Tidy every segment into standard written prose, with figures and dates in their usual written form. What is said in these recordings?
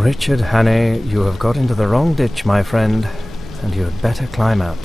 Richard Hannay, you have got into the wrong ditch, my friend, and you had better climb out.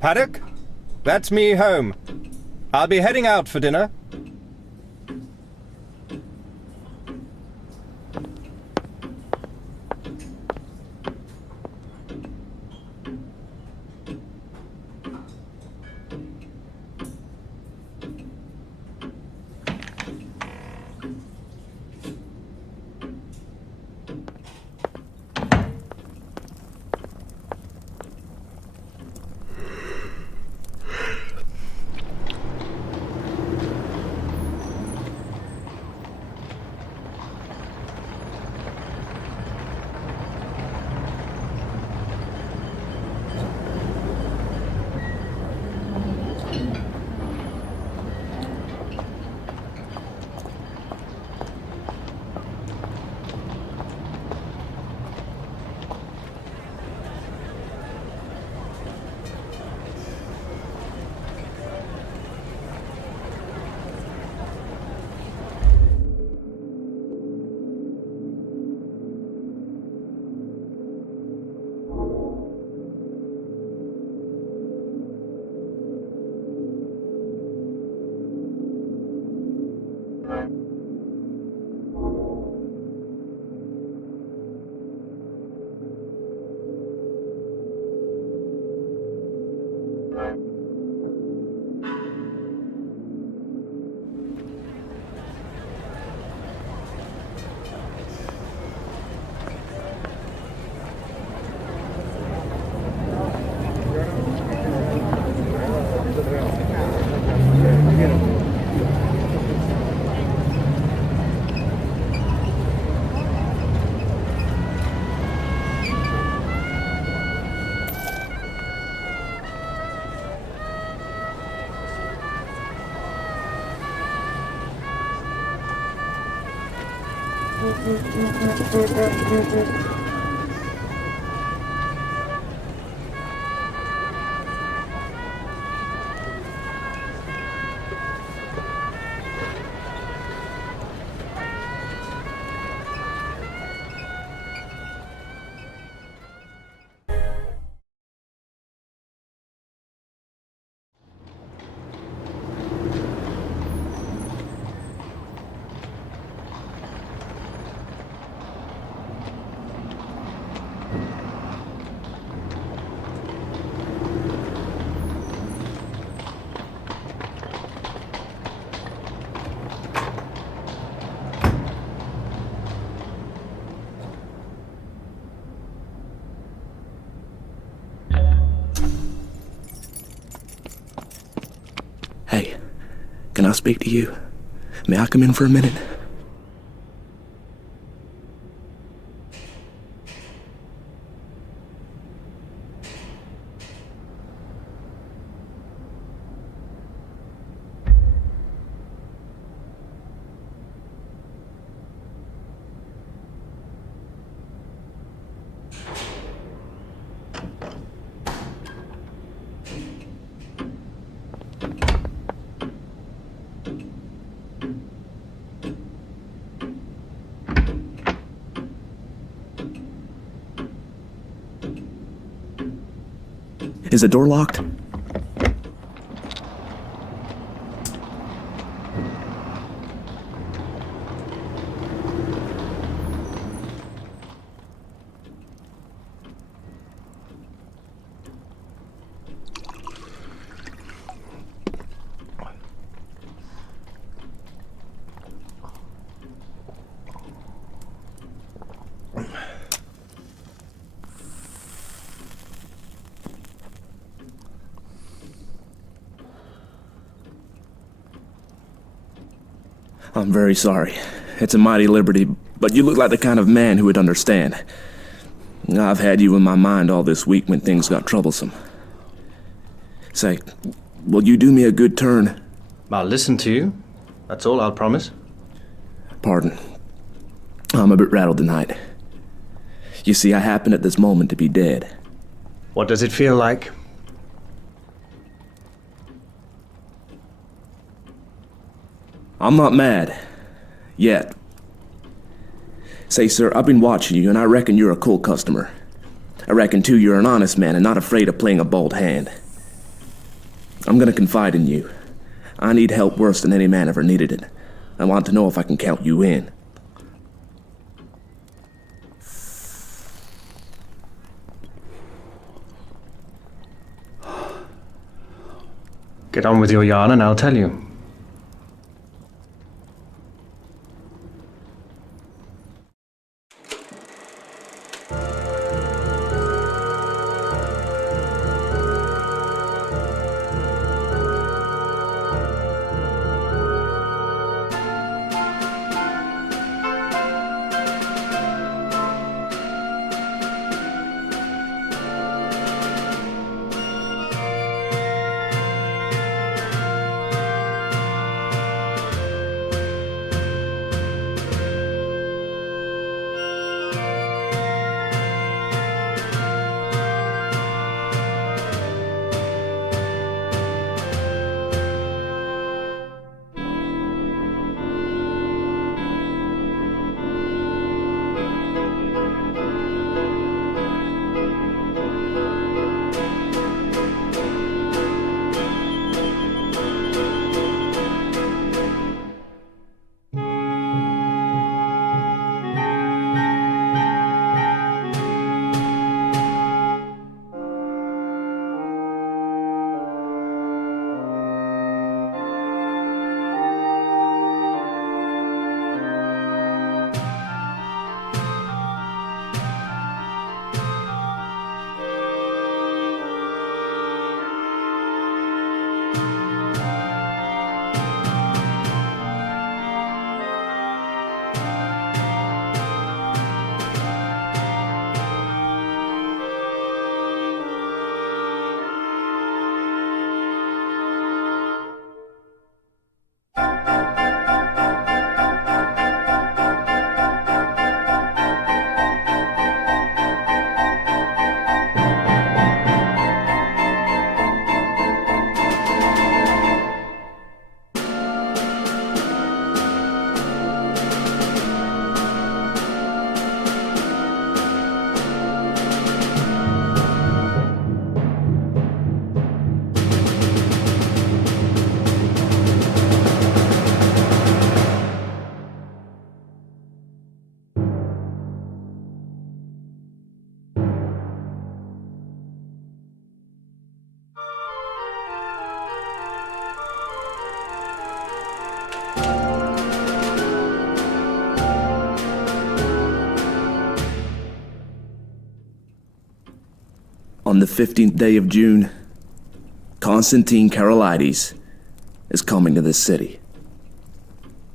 Paddock? That's me home. I'll be heading out for dinner. Hey, can I speak to you? May I come in for a minute? Is the door locked? I'm very sorry. It's a mighty liberty, but you look like the kind of man who would understand. I've had you in my mind all this week when things got troublesome. Say, will you do me a good turn? I'll listen to you. That's all I'll promise. Pardon. I'm a bit rattled tonight. You see, I happen at this moment to be dead. What does it feel like? I'm not mad. Yet. Say, sir, I've been watching you, and I reckon you're a cool customer. I reckon, too, you're an honest man and not afraid of playing a bold hand. I'm gonna confide in you. I need help worse than any man ever needed it. I want to know if I can count you in. Get on with your yarn and I'll tell you. On the 15th day of June, Constantine Karolides is coming to this city.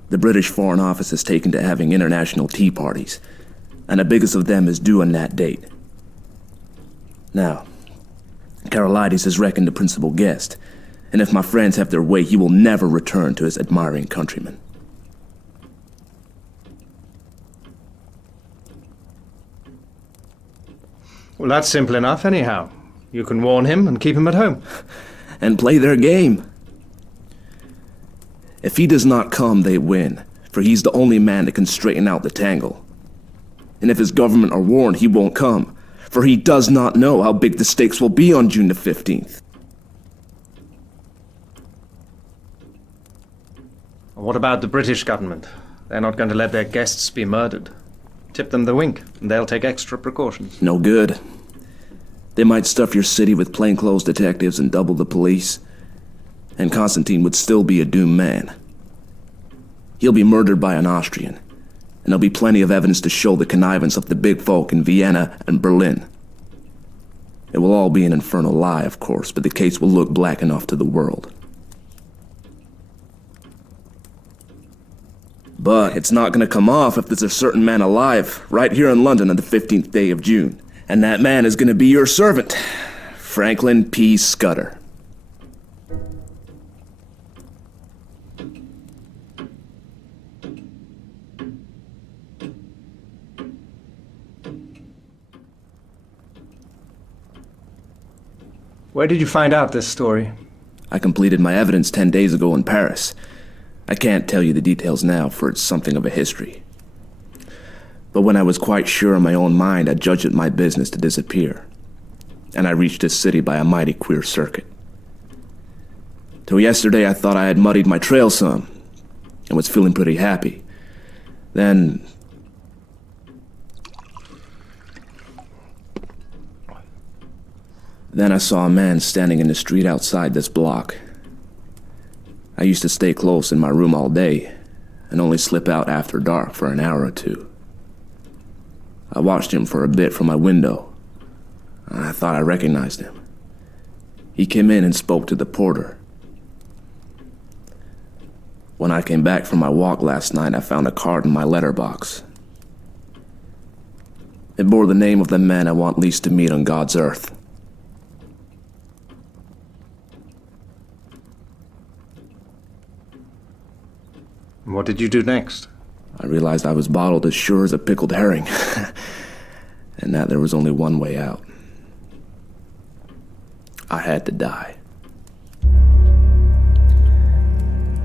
The British Foreign Office has taken to having international tea parties, and the biggest of them is due on that date. Now, Karolides is reckoned the principal guest, and if my friends have their way, he will never return to his admiring countrymen. Well, that's simple enough, anyhow. You can warn him and keep him at home. And play their game. If he does not come, they win, for he's the only man that can straighten out the tangle. And if his government are warned, he won't come, for he does not know how big the stakes will be on June the 15th. What about the British government? They're not going to let their guests be murdered. Tip them the wink, and they'll take extra precautions. No good. They might stuff your city with plainclothes detectives and double the police, and Constantine would still be a doomed man. He'll be murdered by an Austrian, and there'll be plenty of evidence to show the connivance of the big folk in Vienna and Berlin. It will all be an infernal lie, of course, but the case will look black enough to the world. But it's not going to come off if there's a certain man alive right here in London on the 15th day of June. And that man is going to be your servant, Franklin P. Scudder. Where did you find out this story? I completed my evidence 10 days ago in Paris. I can't tell you the details now, for it's something of a history. But when I was quite sure in my own mind, I judged it my business to disappear. And I reached this city by a mighty queer circuit. Till yesterday I thought I had muddied my trail some, and was feeling pretty happy. Then I saw a man standing in the street outside this block. I used to stay close in my room all day, and only slip out after dark for an hour or two. I watched him for a bit from my window. I thought I recognized him. He came in and spoke to the porter. When I came back from my walk last night, I found a card in my letterbox. It bore the name of the man I want least to meet on God's earth. What did you do next? I realized I was bottled as sure as a pickled herring, and that there was only one way out. I had to die.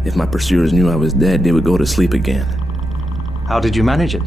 If my pursuers knew I was dead, they would go to sleep again. How did you manage it?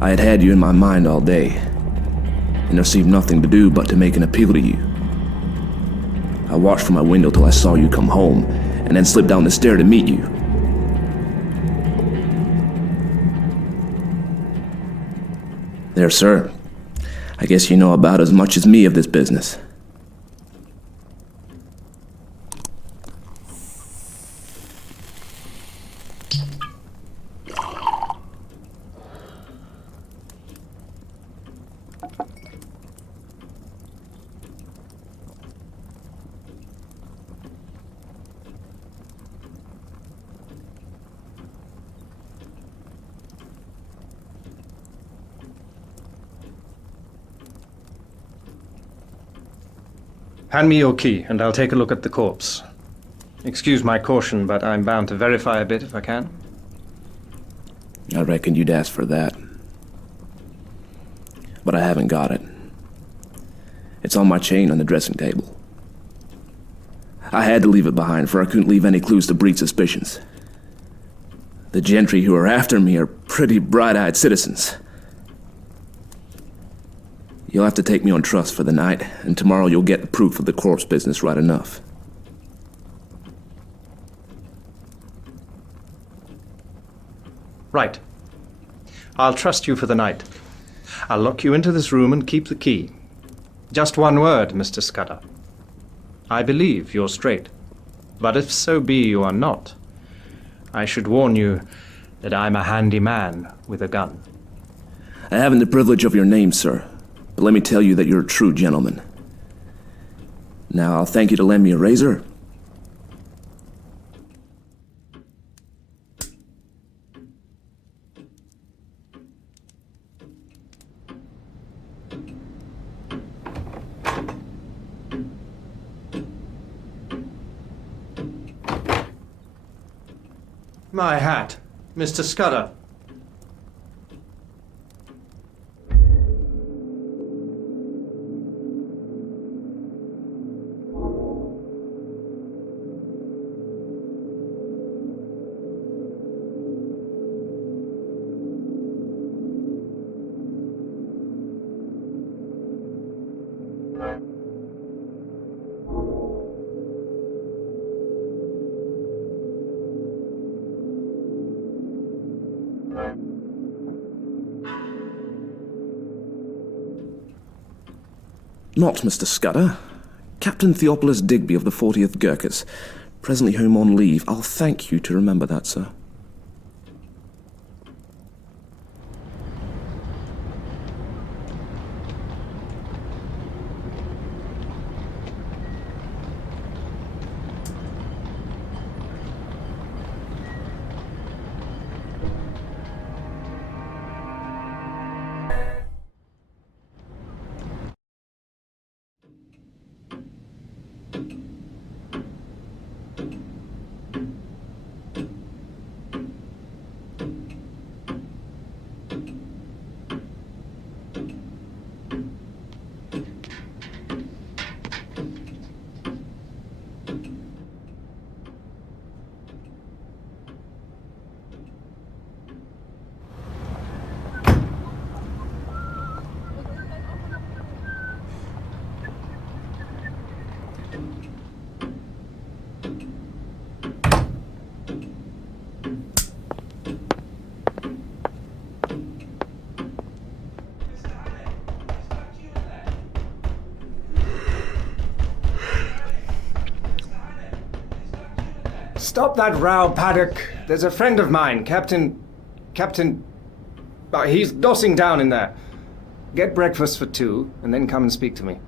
I had had you in my mind all day, and there seemed nothing to do but to make an appeal to you. I watched from my window till I saw you come home, and then slipped down the stair to meet you. There, sir. I guess you know about as much as me of this business. Hand me your key, and I'll take a look at the corpse. Excuse my caution, but I'm bound to verify a bit if I can. I reckoned you'd ask for that. But I haven't got it. It's on my chain on the dressing table. I had to leave it behind, for I couldn't leave any clues to breed suspicions. The gentry who are after me are pretty bright-eyed citizens. You'll have to take me on trust for the night, and tomorrow you'll get the proof of the corpse business right enough. Right. I'll trust you for the night. I'll lock you into this room and keep the key. Just one word, Mr. Scudder. I believe you're straight. But if so be you are not, I should warn you that I'm a handy man with a gun. I haven't the privilege of your name, sir. But let me tell you that you're a true gentleman. Now, I'll thank you to lend me a razor. My hat. Mr. Scudder. Not Mr. Scudder. Captain Theophilus Digby of the 40th Gurkhas. Presently home on leave. I'll thank you to remember that, sir. Stop that row, Paddock. There's a friend of mine, Captain... he's dossing down in there. Get breakfast for 2, and then come and speak to me.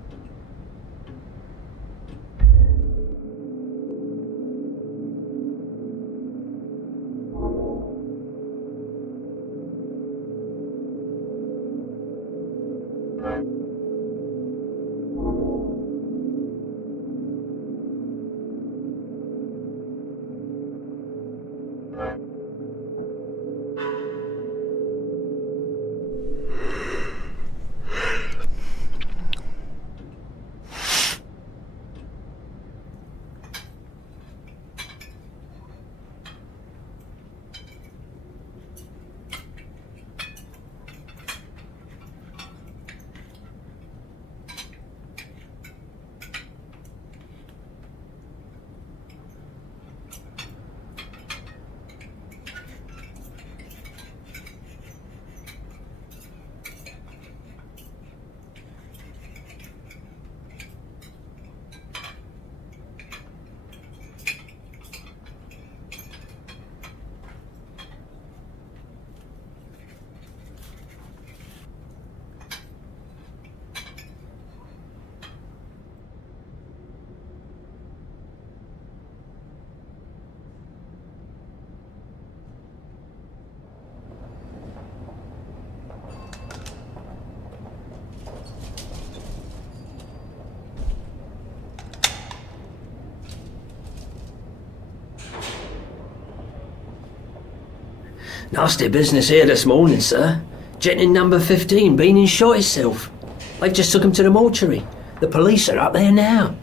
Nasty business here this morning, sir. Gent in number 15 been and shot himself. They've just took him to the mortuary. The police are up there now.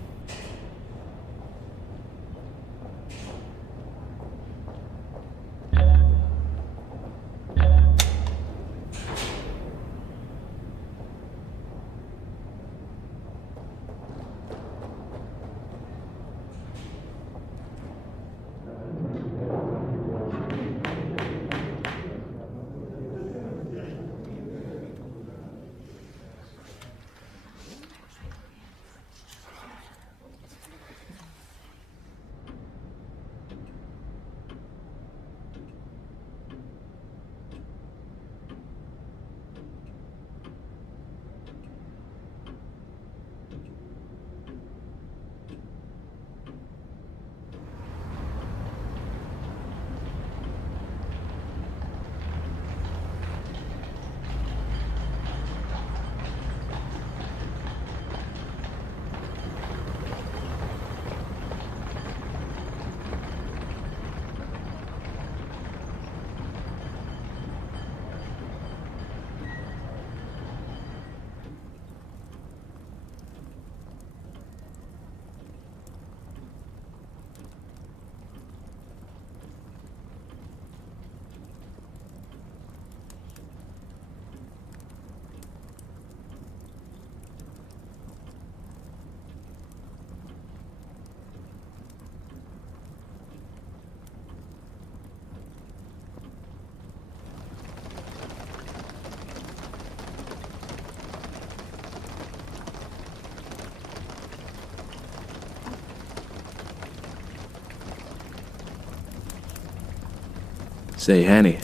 Say, Hanny,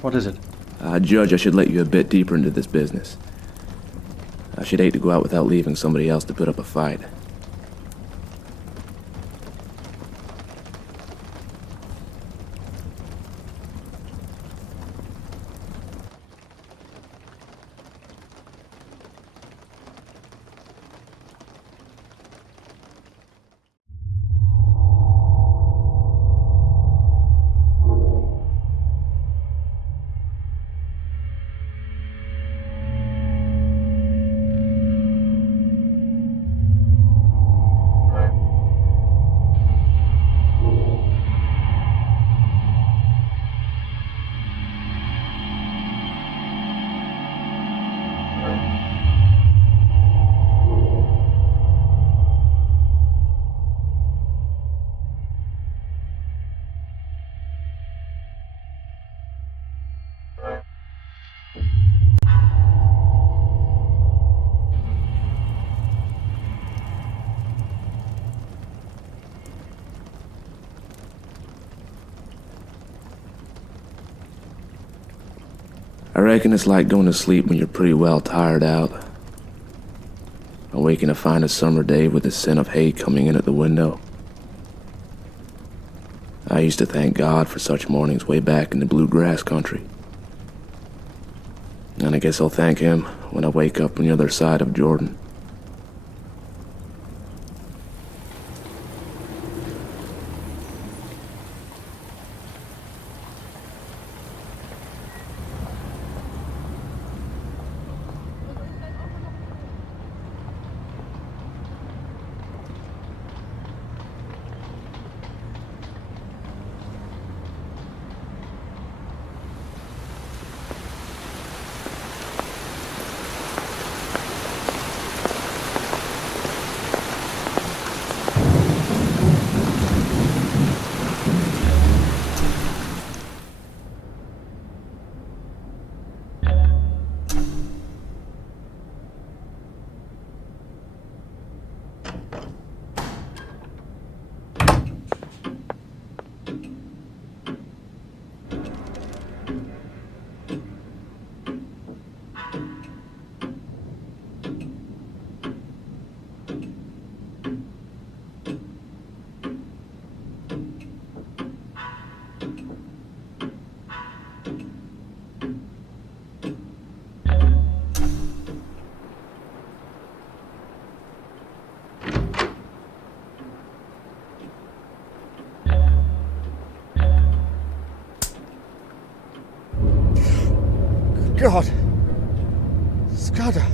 What is it? Judge, I should let you a bit deeper into this business. I should hate to go out without leaving somebody else to put up a fight. I reckon it's like going to sleep when you're pretty well tired out. Awaking to find a summer day with the scent of hay coming in at the window. I used to thank God for such mornings way back in the bluegrass country. And I guess I'll thank him when I wake up on the other side of Jordan. God! Scudder!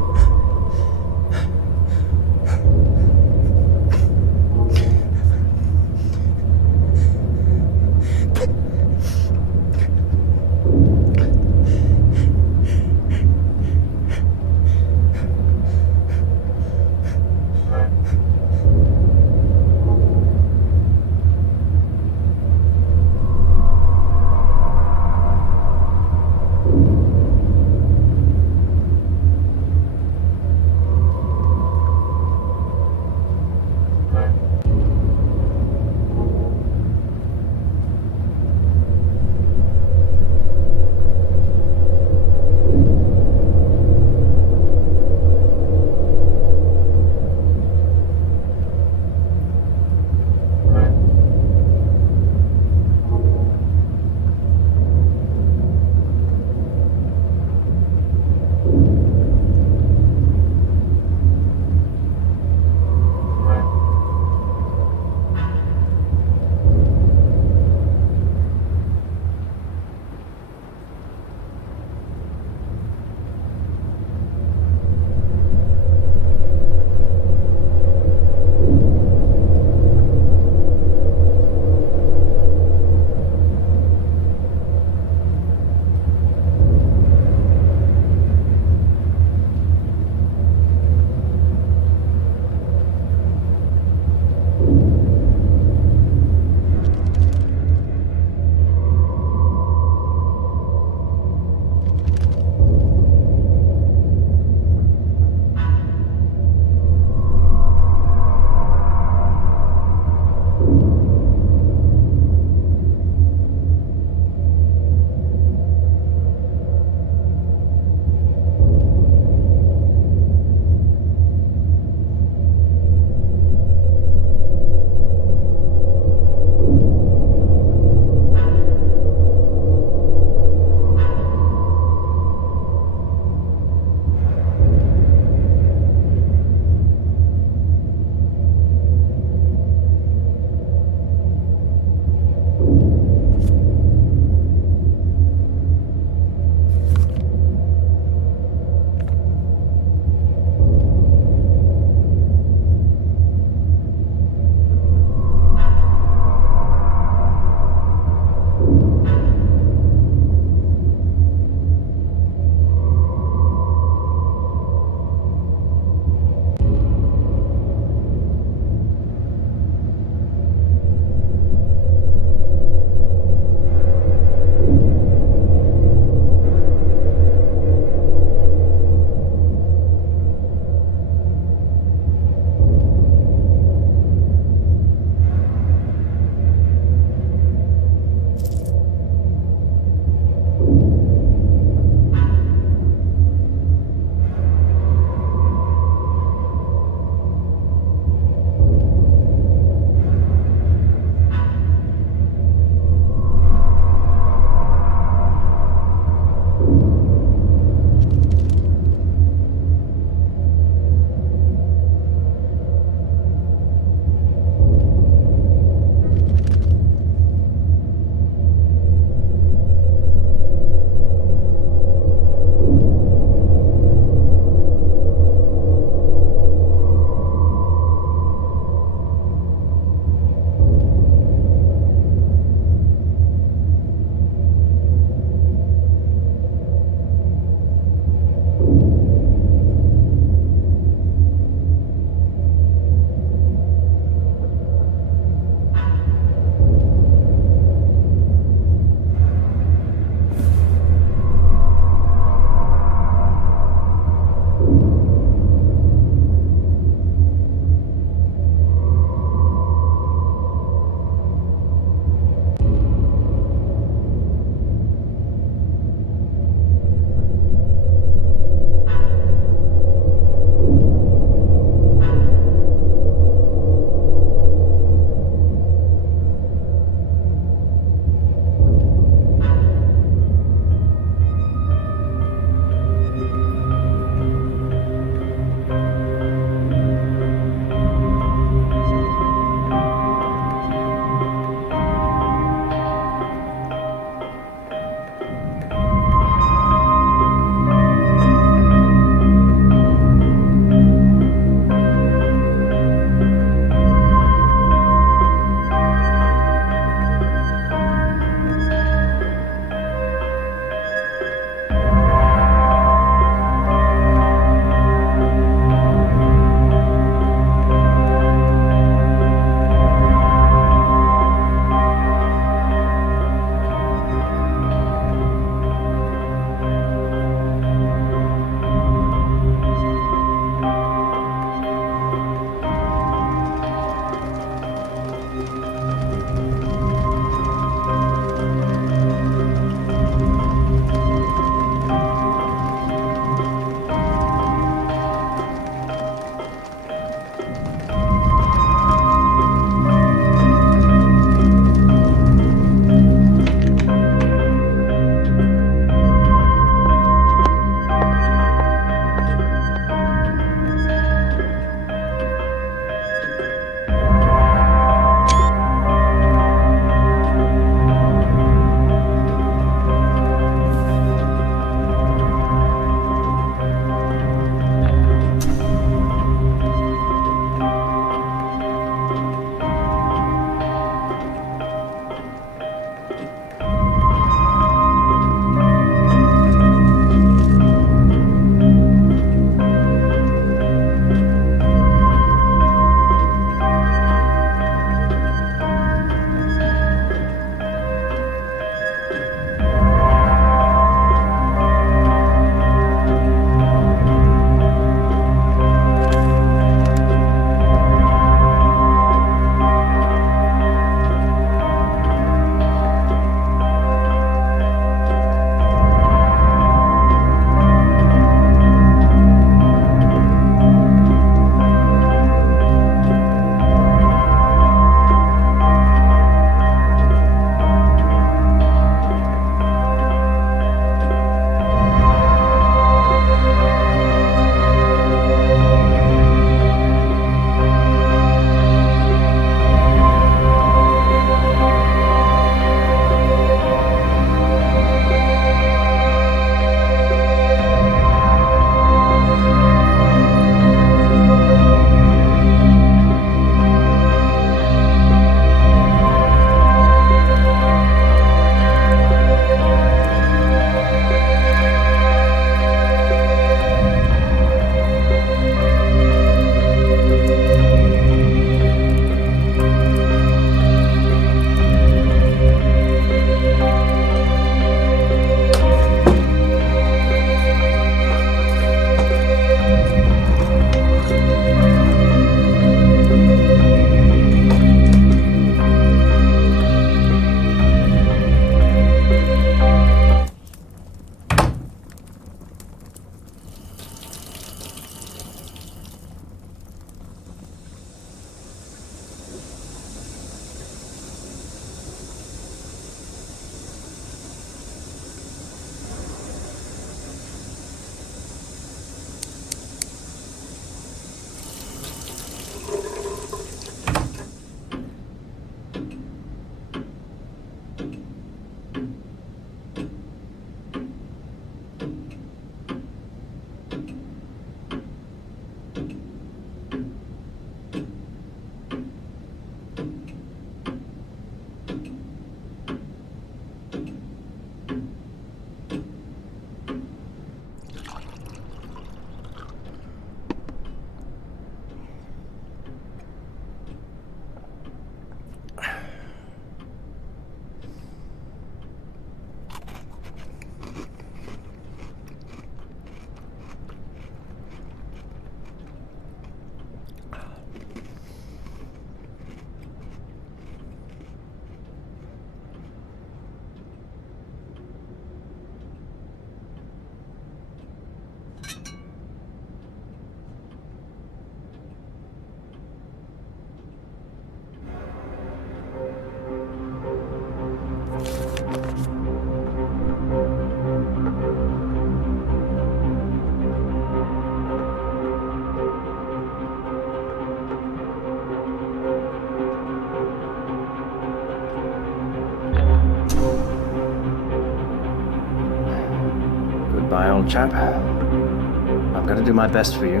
Goodbye, old chap. I'm going to do my best for you.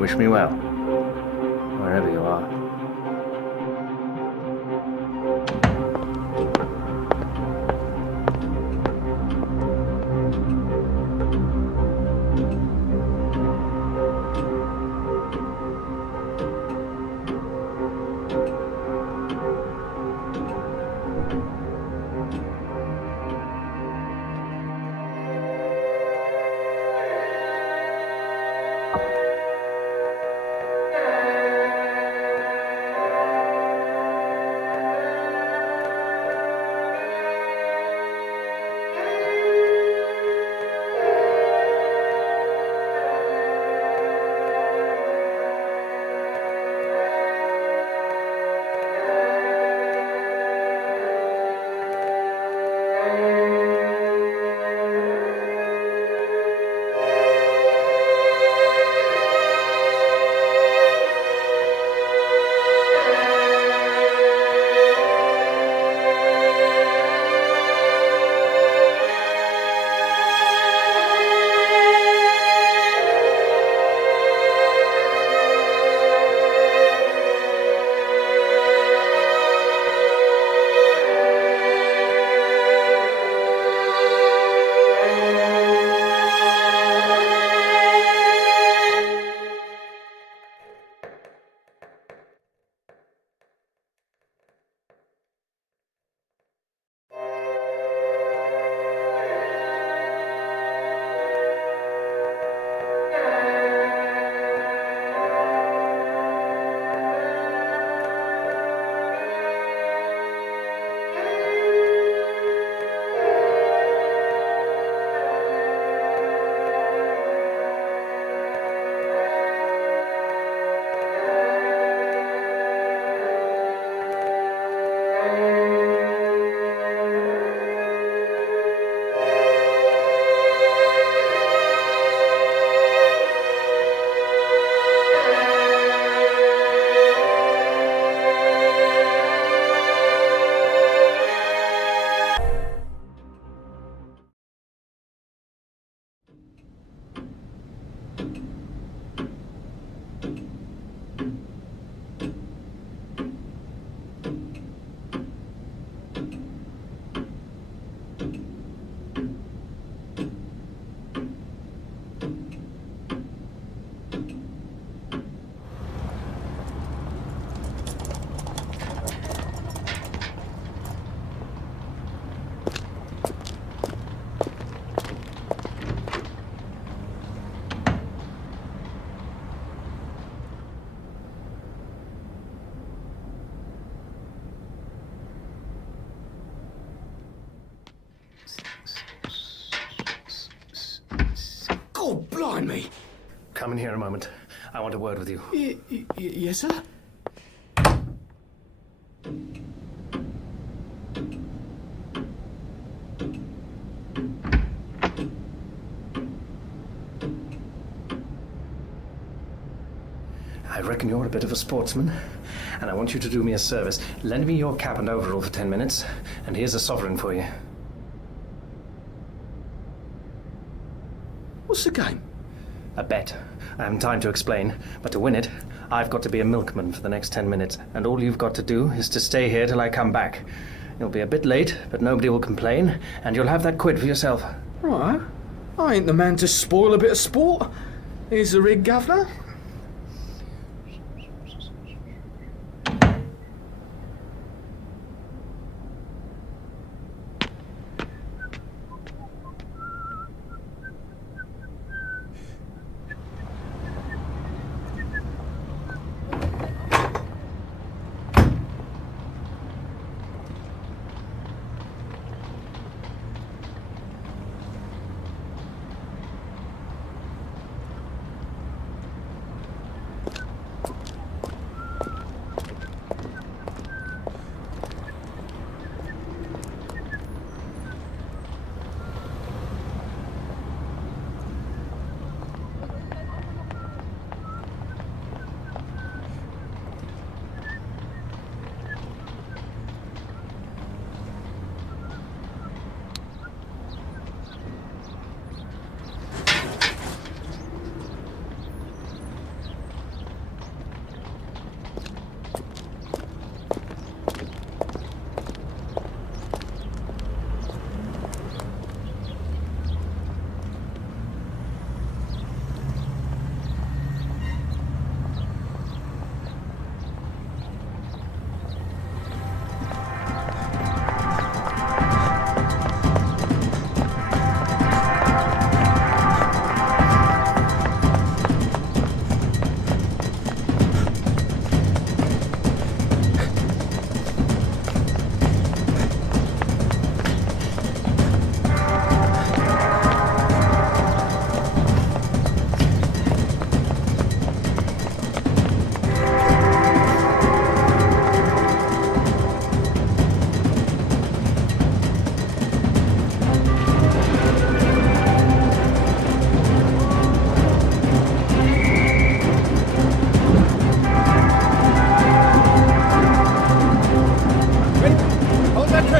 Wish me well, wherever you are. God, blimey! Come in here a moment. I want a word with you. Yes, sir? I reckon you're a bit of a sportsman, and I want you to do me a service. Lend me your cap and overall for 10 minutes, and here's a sovereign for you. What's the game? A bet. I haven't time to explain, but to win it, I've got to be a milkman for the next 10 minutes, and all you've got to do is to stay here till I come back. You'll be a bit late, but nobody will complain, and you'll have that quid for yourself. Right. I ain't the man to spoil a bit of sport. Here's the rig, governor.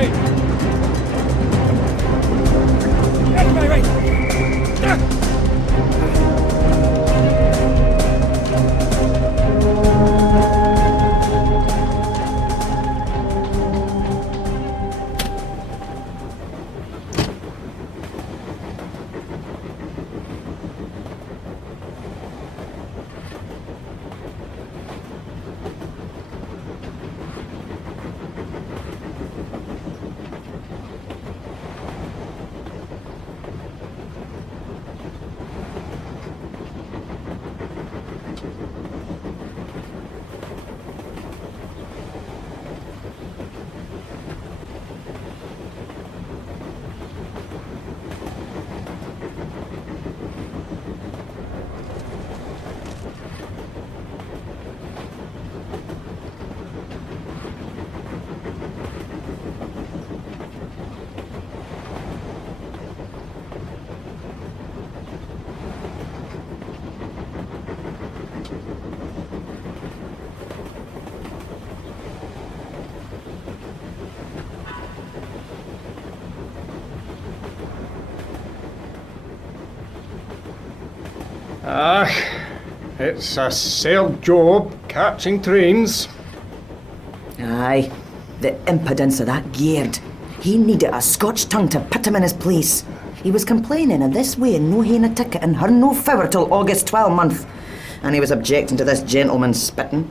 way! Get my way! It's a sailed job catching trains. Aye, the impudence of that geared. He needed a Scotch tongue to put him in his place. He was complaining of this way and no haying a ticket and her no fower till August 12th. And he was objecting to this gentleman spitting.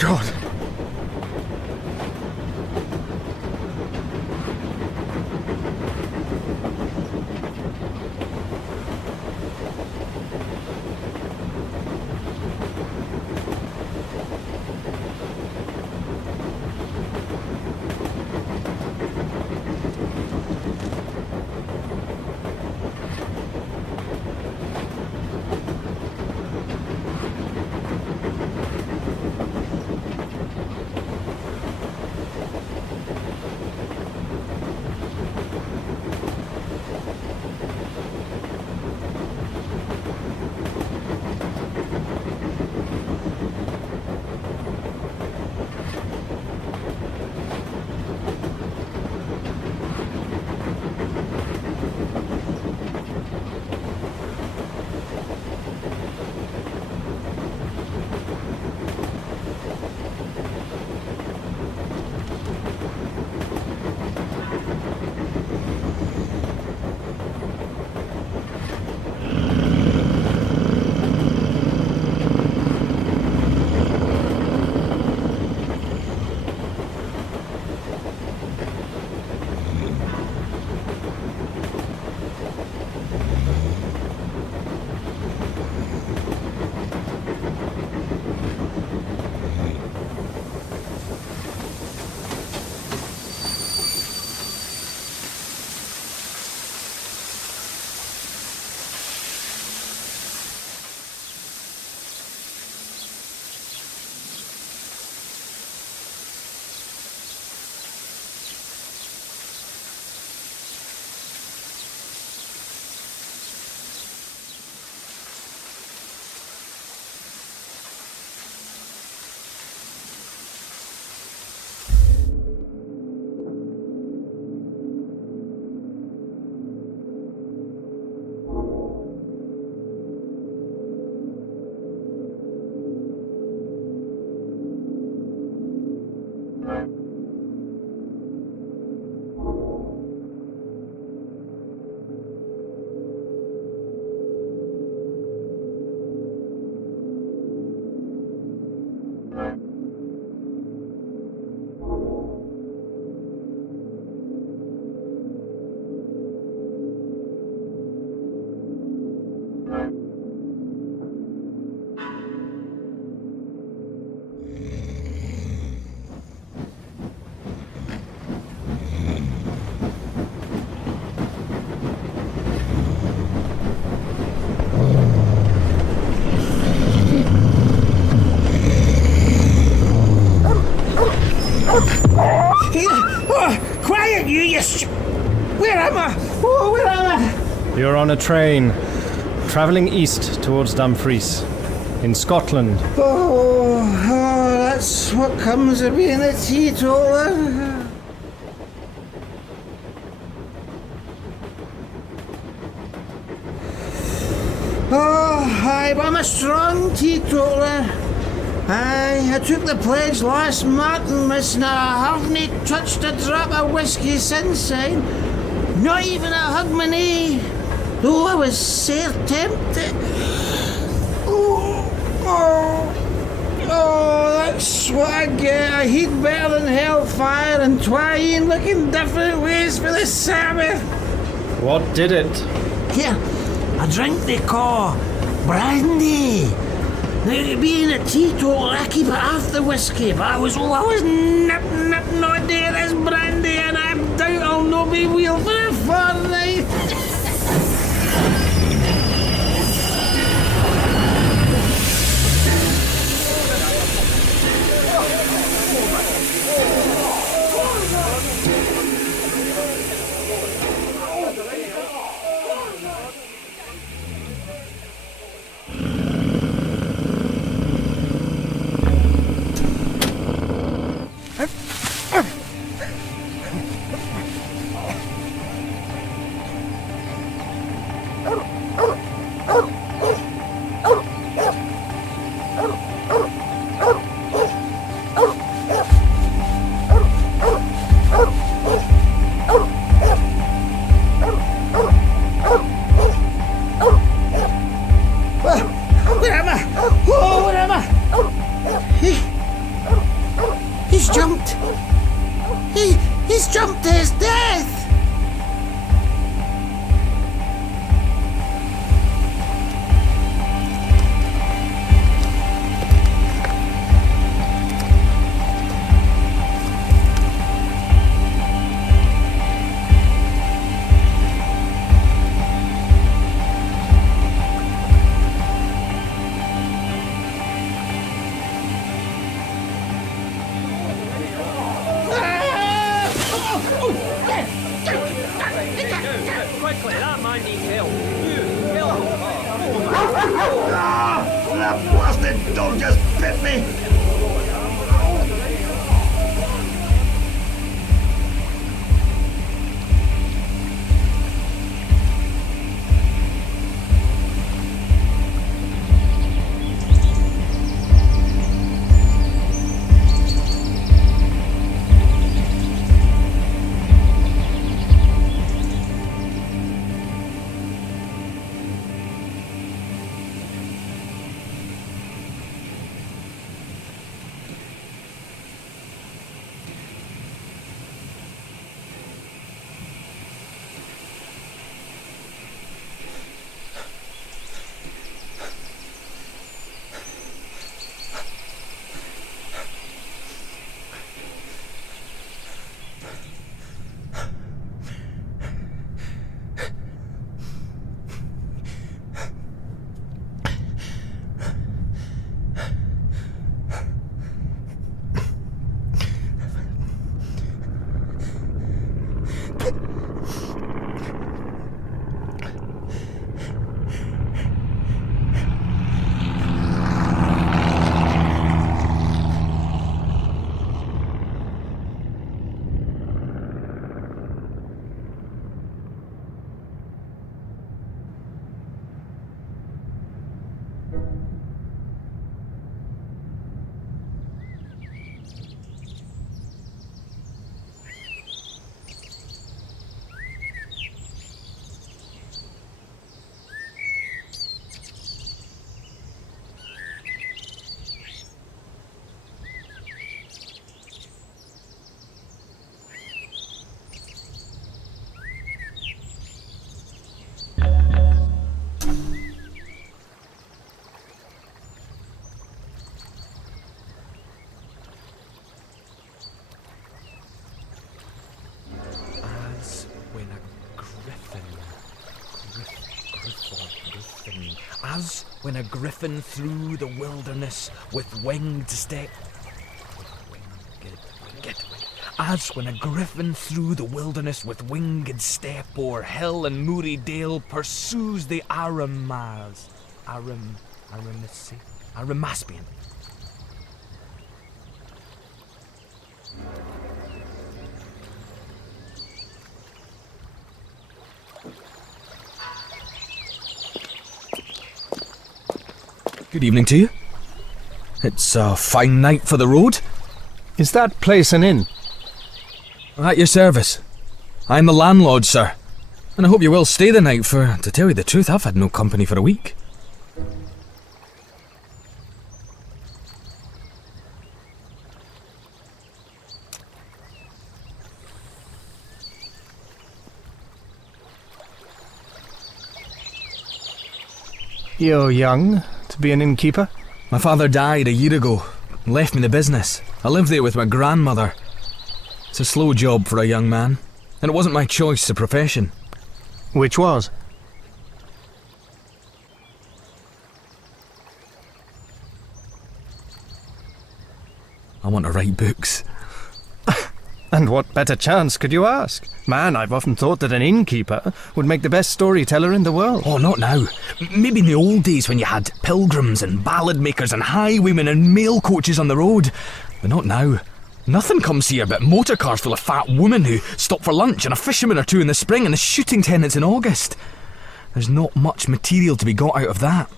God. Quiet, you Where am I? Oh, where am I? You're on a train, travelling east towards Dumfries, in Scotland. Oh, that's what comes of being a teetotaler. Oh, aye, but I'm a strong teetotaler. Aye, I took the pledge last Martinmas and I haven't touched a drop of whiskey since then. Not even a Hogmanay, though I was sair tempted. Oh, that's what I get. I heat better than hellfire and twine looking different ways for the Sabbath. What did it? Here, a drink they call brandy. Now, being a teetotaler, I keep it off the whiskey, but I was nip not there this brandy, and I doubt I'll not be wheel for a fortnight. He's jumped to his death! Quickly, that man needs help. That blasted dog just bit me! As when a griffin through the wilderness with winged step. As when a griffin through the wilderness with winged step o'er hill and moory dale pursues the Arimaspian. Good evening to you. It's a fine night for the road. Is that place an inn? At your service. I'm the landlord, sir. And I hope you will stay the night, for, to tell you the truth, I've had no company for a week. You're young to be an innkeeper? My father died a year ago, and left me the business. I lived there with my grandmother. It's a slow job for a young man, and it wasn't my choice, the profession. Which was? I want to write books. And what better chance could you ask? Man, I've often thought that an innkeeper would make the best storyteller in the world. Oh, not now. Maybe in the old days when you had pilgrims and ballad makers and highwaymen and mail coaches on the road. But not now. Nothing comes here but motor cars full of fat women who stop for lunch and a fisherman or two in the spring and the shooting tenants in August. There's not much material to be got out of that.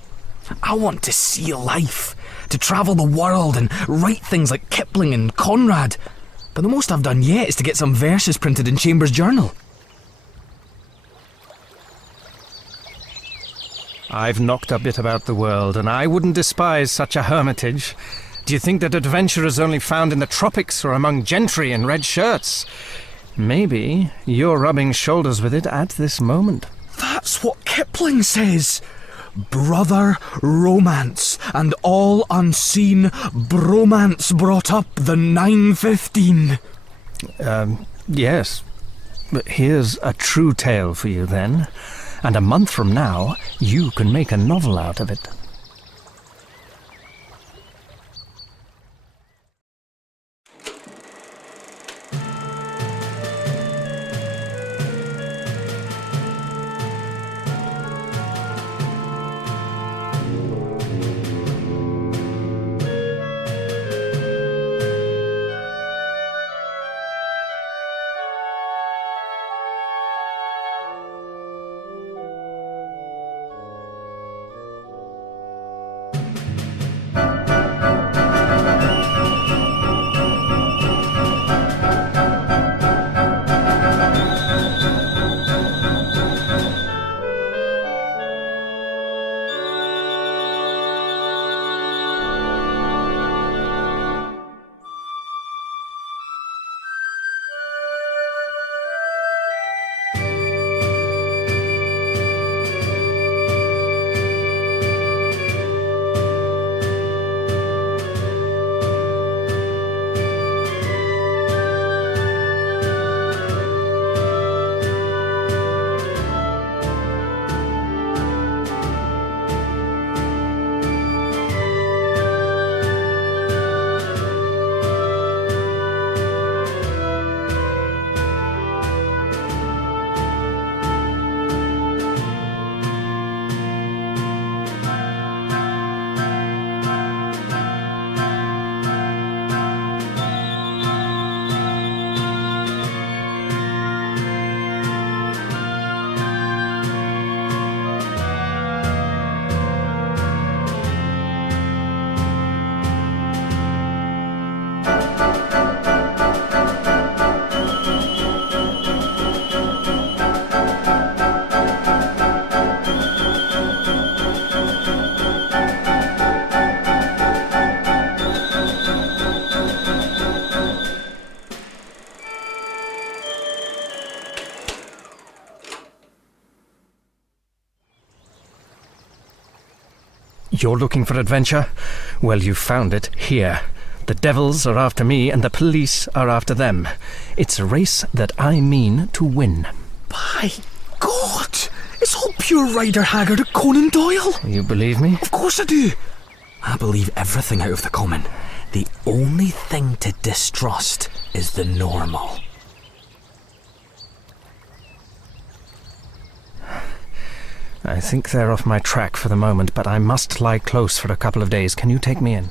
I want to see life, to travel the world and write things like Kipling and Conrad. But the most I've done yet is to get some verses printed in Chambers' Journal. I've knocked a bit about the world, and I wouldn't despise such a hermitage. Do you think that adventure is only found in the tropics or among gentry in red shirts? Maybe you're rubbing shoulders with it at this moment. That's what Kipling says. Brother romance, and all unseen bromance brought up the 9:15. Yes. But here's a true tale for you then. And a month from now, you can make a novel out of it. You're looking for adventure? Well, you found it here. The devils are after me and the police are after them. It's a race that I mean to win. By God! It's all pure Rider Haggard and Conan Doyle! You believe me? Of course I do! I believe everything out of the common. The only thing to distrust is the normal. I think they're off my track for the moment, but I must lie close for a couple of days. Can you take me in?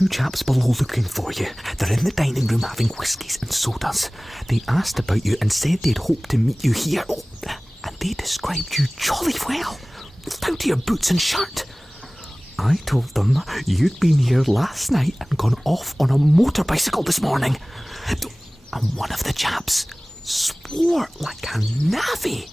two chaps below looking for you. They're in the dining room having whiskies and sodas. They asked about you and said they'd hoped to meet you here. Oh, and they described you jolly well, down to your boots and shirt. I told them you'd been here last night and gone off on a motor bicycle this morning. And one of the chaps swore like a navvy.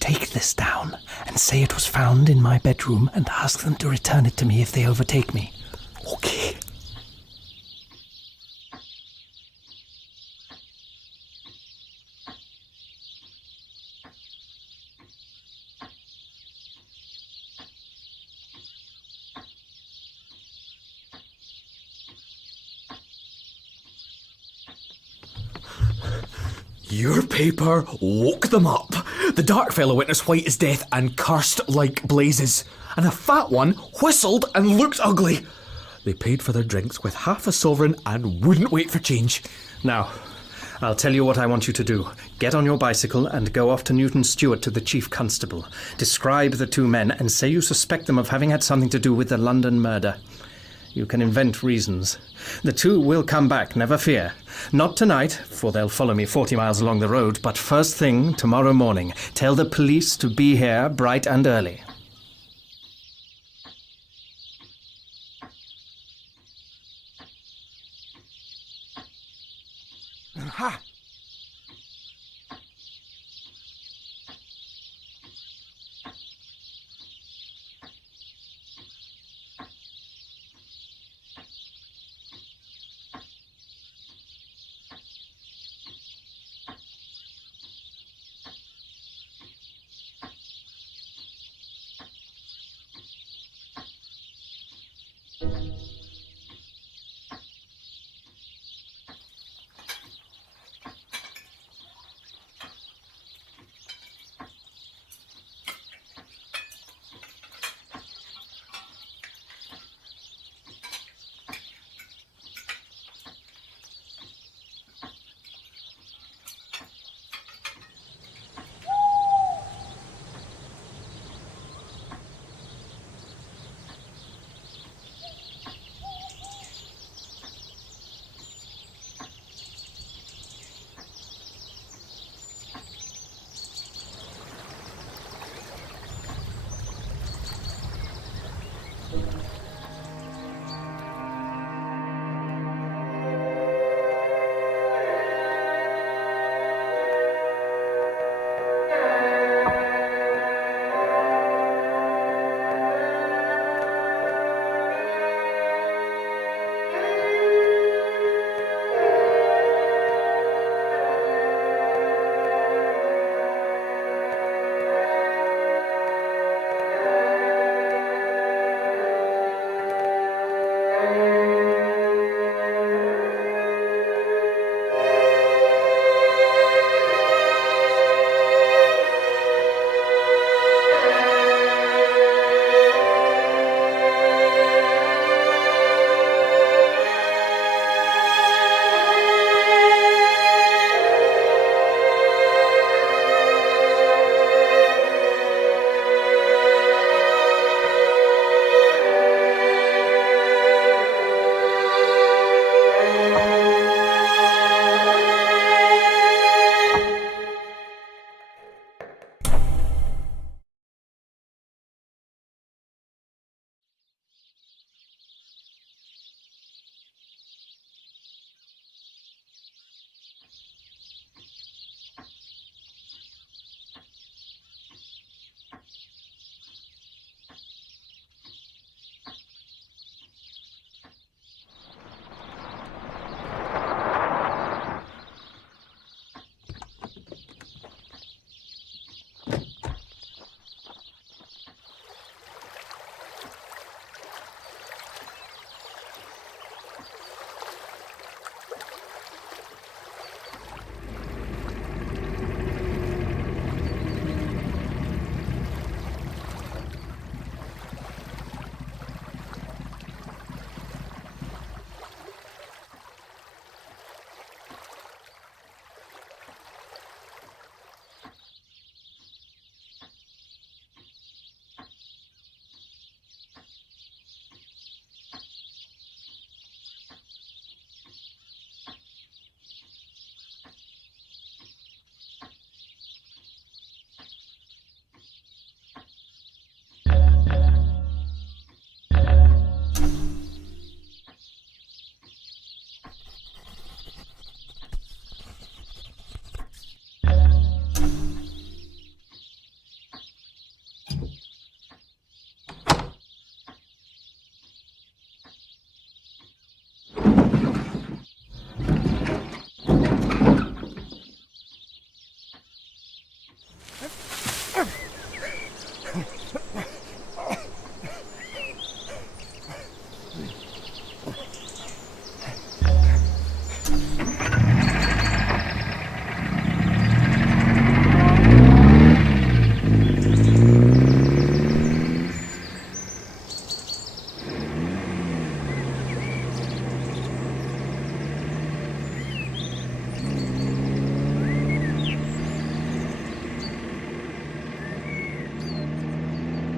Take this down and say it was found in my bedroom and ask them to return it to me if they overtake me. Okay. Your paper woke them up. The dark fellow went as white as death and cursed like blazes. And the fat one whistled and looked ugly. They paid for their drinks with half a sovereign and wouldn't wait for change. Now, I'll tell you what I want you to do. Get on your bicycle and go off to Newton Stewart to the chief constable. Describe the two men and say you suspect them of having had something to do with the London murder. You can invent reasons. The two will come back, never fear. Not tonight, for they'll follow me 40 miles along the road, but first thing tomorrow morning. Tell the police to be here bright and early. Ha!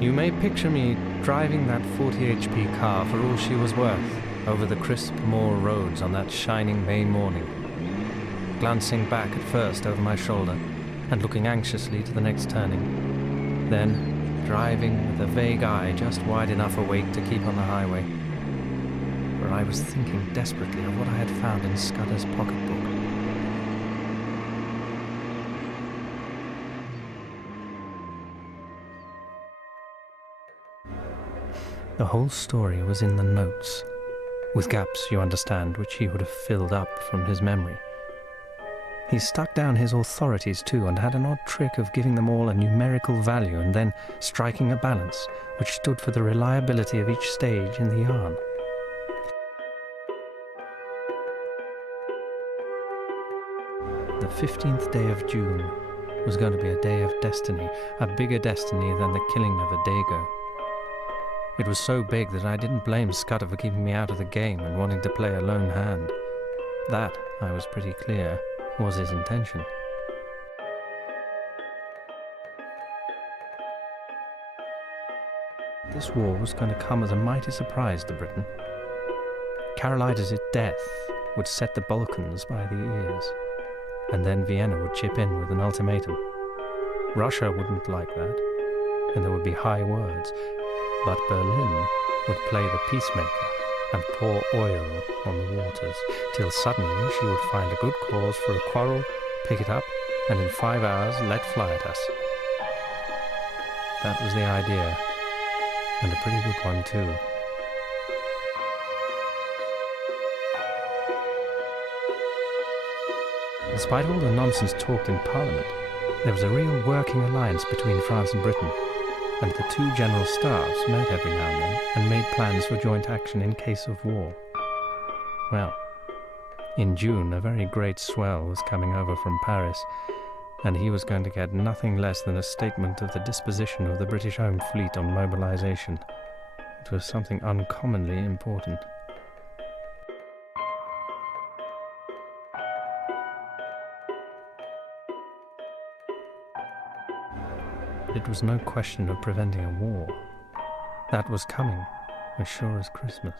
You may picture me driving that 40 HP car for all she was worth over the crisp moor roads on that shining May morning, glancing back at first over my shoulder and looking anxiously to the next turning, then driving with a vague eye just wide enough awake to keep on the highway, for I was thinking desperately of what I had found in Scudder's pocketbook. The whole story was in the notes, with gaps, you understand, which he would have filled up from his memory. He stuck down his authorities too, and had an odd trick of giving them all a numerical value and then striking a balance, which stood for the reliability of each stage in the yarn. The 15th day of June was going to be a day of destiny, a bigger destiny than the killing of a dago. It was so big that I didn't blame Scudder for keeping me out of the game and wanting to play a lone hand. That, I was pretty clear, was his intention. This war was going to come as a mighty surprise to Britain. Carolides' death would set the Balkans by the ears, and then Vienna would chip in with an ultimatum. Russia wouldn't like that, and there would be high words, but Berlin would play the peacemaker and pour oil on the waters, till suddenly she would find a good cause for a quarrel, pick it up, and in 5 hours let fly at us. That was the idea, and a pretty good one too. Despite all the nonsense talked in Parliament, there was a real working alliance between France and Britain, and the two general staffs met every now and then and made plans for joint action in case of war. Well, in June a very great swell was coming over from Paris, and he was going to get nothing less than a statement of the disposition of the British Home Fleet on mobilization. It was something uncommonly important. It was no question of preventing a war. That was coming, as sure as Christmas.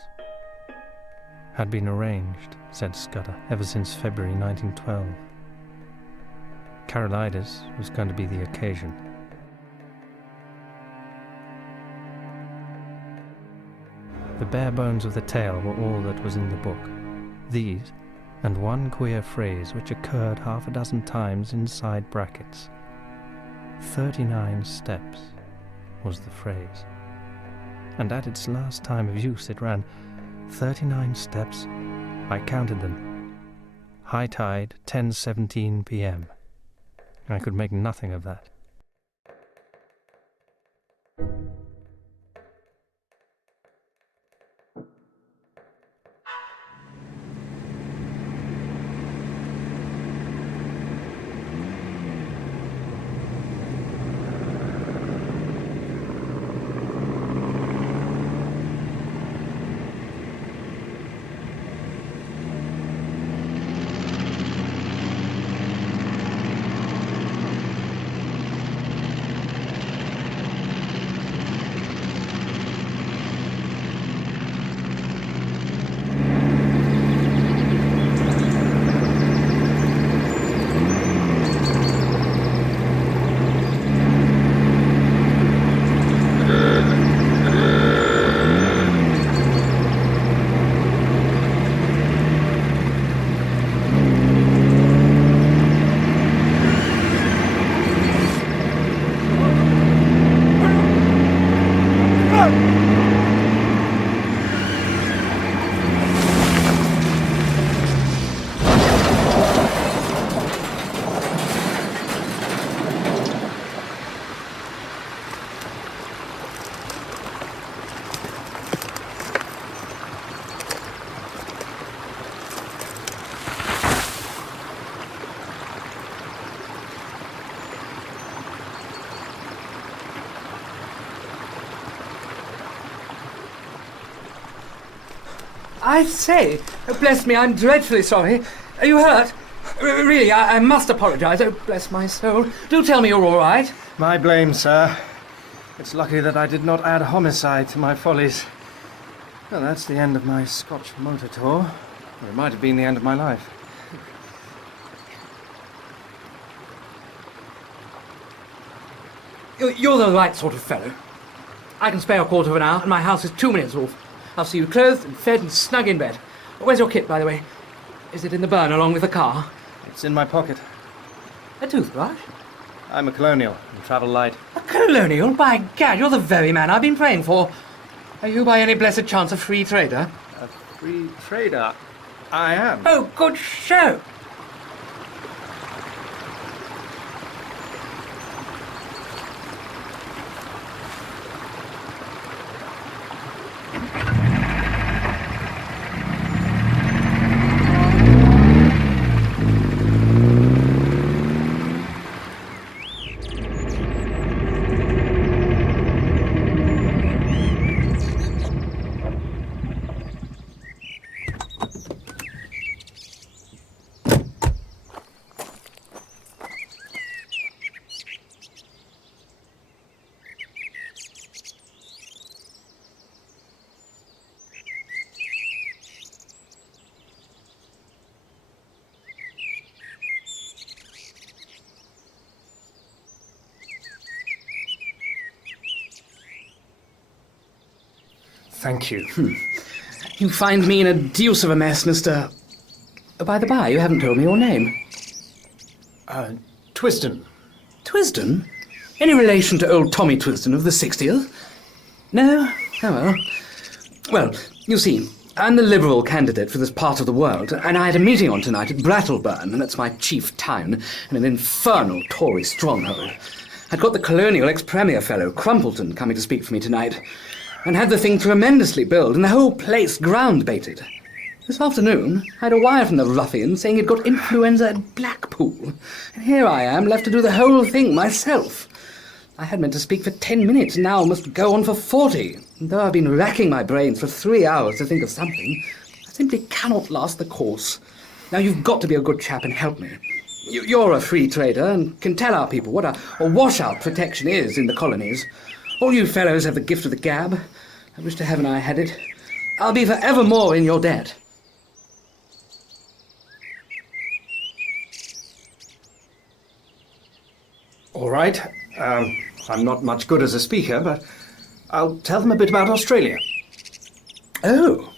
Had been arranged, said Scudder, ever since February 1912. Carolides was going to be the occasion. The bare bones of the tale were all that was in the book. These, and one queer phrase which occurred half a dozen times inside brackets. 39 steps was the phrase, and at its last time of use it ran 39 steps. I counted them. High tide, 10:17 p.m. I could make nothing of that. I say, bless me, I'm dreadfully sorry. Are you hurt? Really, I must apologise. Oh, bless my soul. Do tell me you're all right. My blame, sir. It's lucky that I did not add homicide to my follies. Well, that's the end of my Scotch motor tour. Or it might have been the end of my life. You're the right sort of fellow. I can spare a quarter of an hour, and my house is 2 minutes off. I'll see you clothed and fed and snug in bed. Where's your kit, by the way? Is it in the burn along with the car? It's in my pocket. A toothbrush? I'm a colonial and travel light. A colonial? By gad, you're the very man I've been praying for. Are you by any blessed chance a free trader? A free trader? I am. Oh, good show! Thank you. You find me in a deuce of a mess, Mr... By the by, you haven't told me your name. Twisden. Twisden? Any relation to old Tommy Twisden of the 60th? No? Oh well. Well, you see, I'm the Liberal candidate for this part of the world, and I had a meeting on tonight at Brattleburn, and that's my chief town, and an infernal Tory stronghold. I'd got the colonial ex-premier fellow, Crumpleton, coming to speak for me tonight, and had the thing tremendously billed, and the whole place ground-baited. This afternoon, I had a wire from the ruffian saying he'd got influenza at Blackpool, and here I am, left to do the whole thing myself. I had meant to speak for 10 minutes, and now must go on for 40. And though I've been racking my brains for 3 hours to think of something, I simply cannot last the course. Now you've got to be a good chap and help me. You're a free trader and can tell our people what a washout protection is in the colonies. All you fellows have the gift of the gab. I wish to heaven I had it. I'll be forever more in your debt. All right. I'm not much good as a speaker, but I'll tell them a bit about Australia. Oh.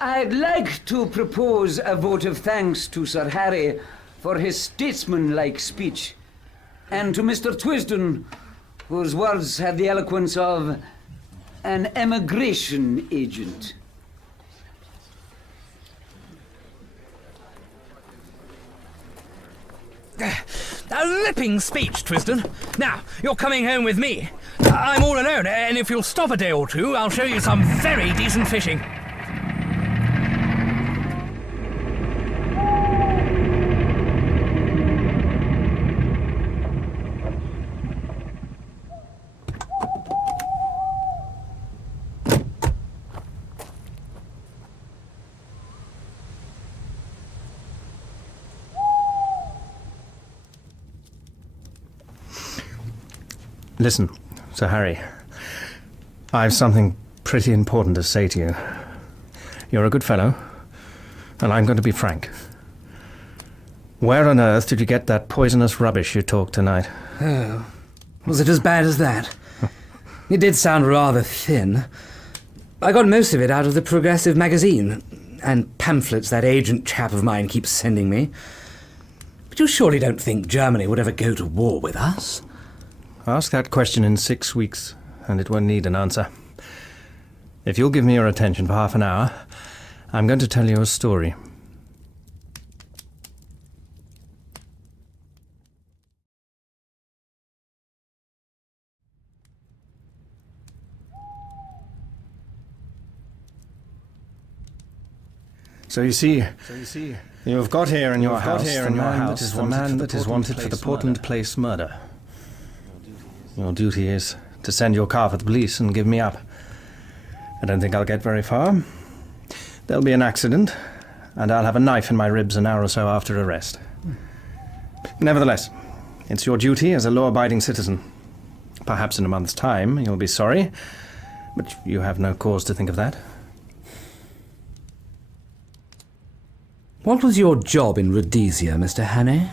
I'd like to propose a vote of thanks to Sir Harry for his statesmanlike speech, and to Mr. Twisden, whose words had the eloquence of an emigration agent. A ripping speech, Twisden. Now, you're coming home with me. I'm all alone, and if you'll stop a day or two, I'll show you some very decent fishing. Listen, Sir Harry. I've something pretty important to say to you. You're a good fellow, and I'm going to be frank. Where on earth did you get that poisonous rubbish you talked tonight? Oh, was it as bad as that? It did sound rather thin. I got most of it out of the Progressive magazine, and pamphlets that agent chap of mine keeps sending me. But you surely don't think Germany would ever go to war with us? Ask that question in 6 weeks, and it won't need an answer. If you'll give me your attention for half an hour, I'm going to tell you a story. So you see, you have got here in your house the man that is wanted for the Portland Place murder. Your duty is to send your car for the police and give me up. I don't think I'll get very far. There'll be an accident, and I'll have a knife in my ribs an hour or so after arrest. Nevertheless, it's your duty as a law-abiding citizen. Perhaps in a month's time you'll be sorry, but you have no cause to think of that. What was your job in Rhodesia, Mr. Hannay?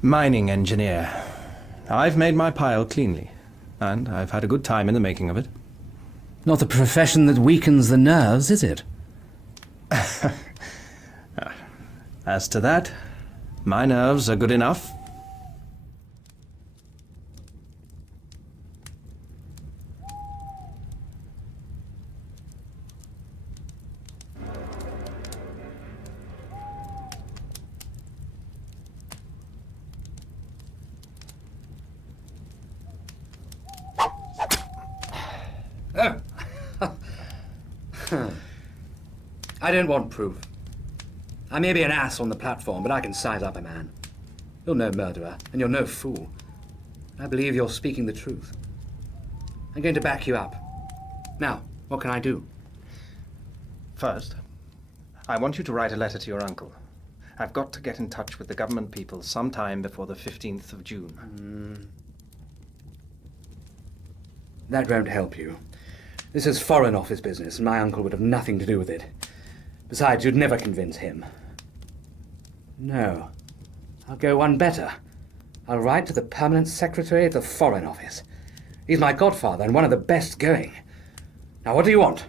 Mining engineer. I've made my pile cleanly, and I've had a good time in the making of it. Not the profession that weakens the nerves, is it? As to that, my nerves are good enough. I don't want proof. I may be an ass on the platform, but I can size up a man. You're no murderer, and you're no fool. I believe you're speaking the truth. I'm going to back you up. Now, what can I do? First, I want you to write a letter to your uncle. I've got to get in touch with the government people sometime before the 15th of June. That won't help you. This is Foreign Office business, and my uncle would have nothing to do with it. Besides, you'd never convince him. No. I'll go one better. I'll write to the Permanent Secretary of the Foreign Office. He's my godfather and one of the best going. Now, what do you want?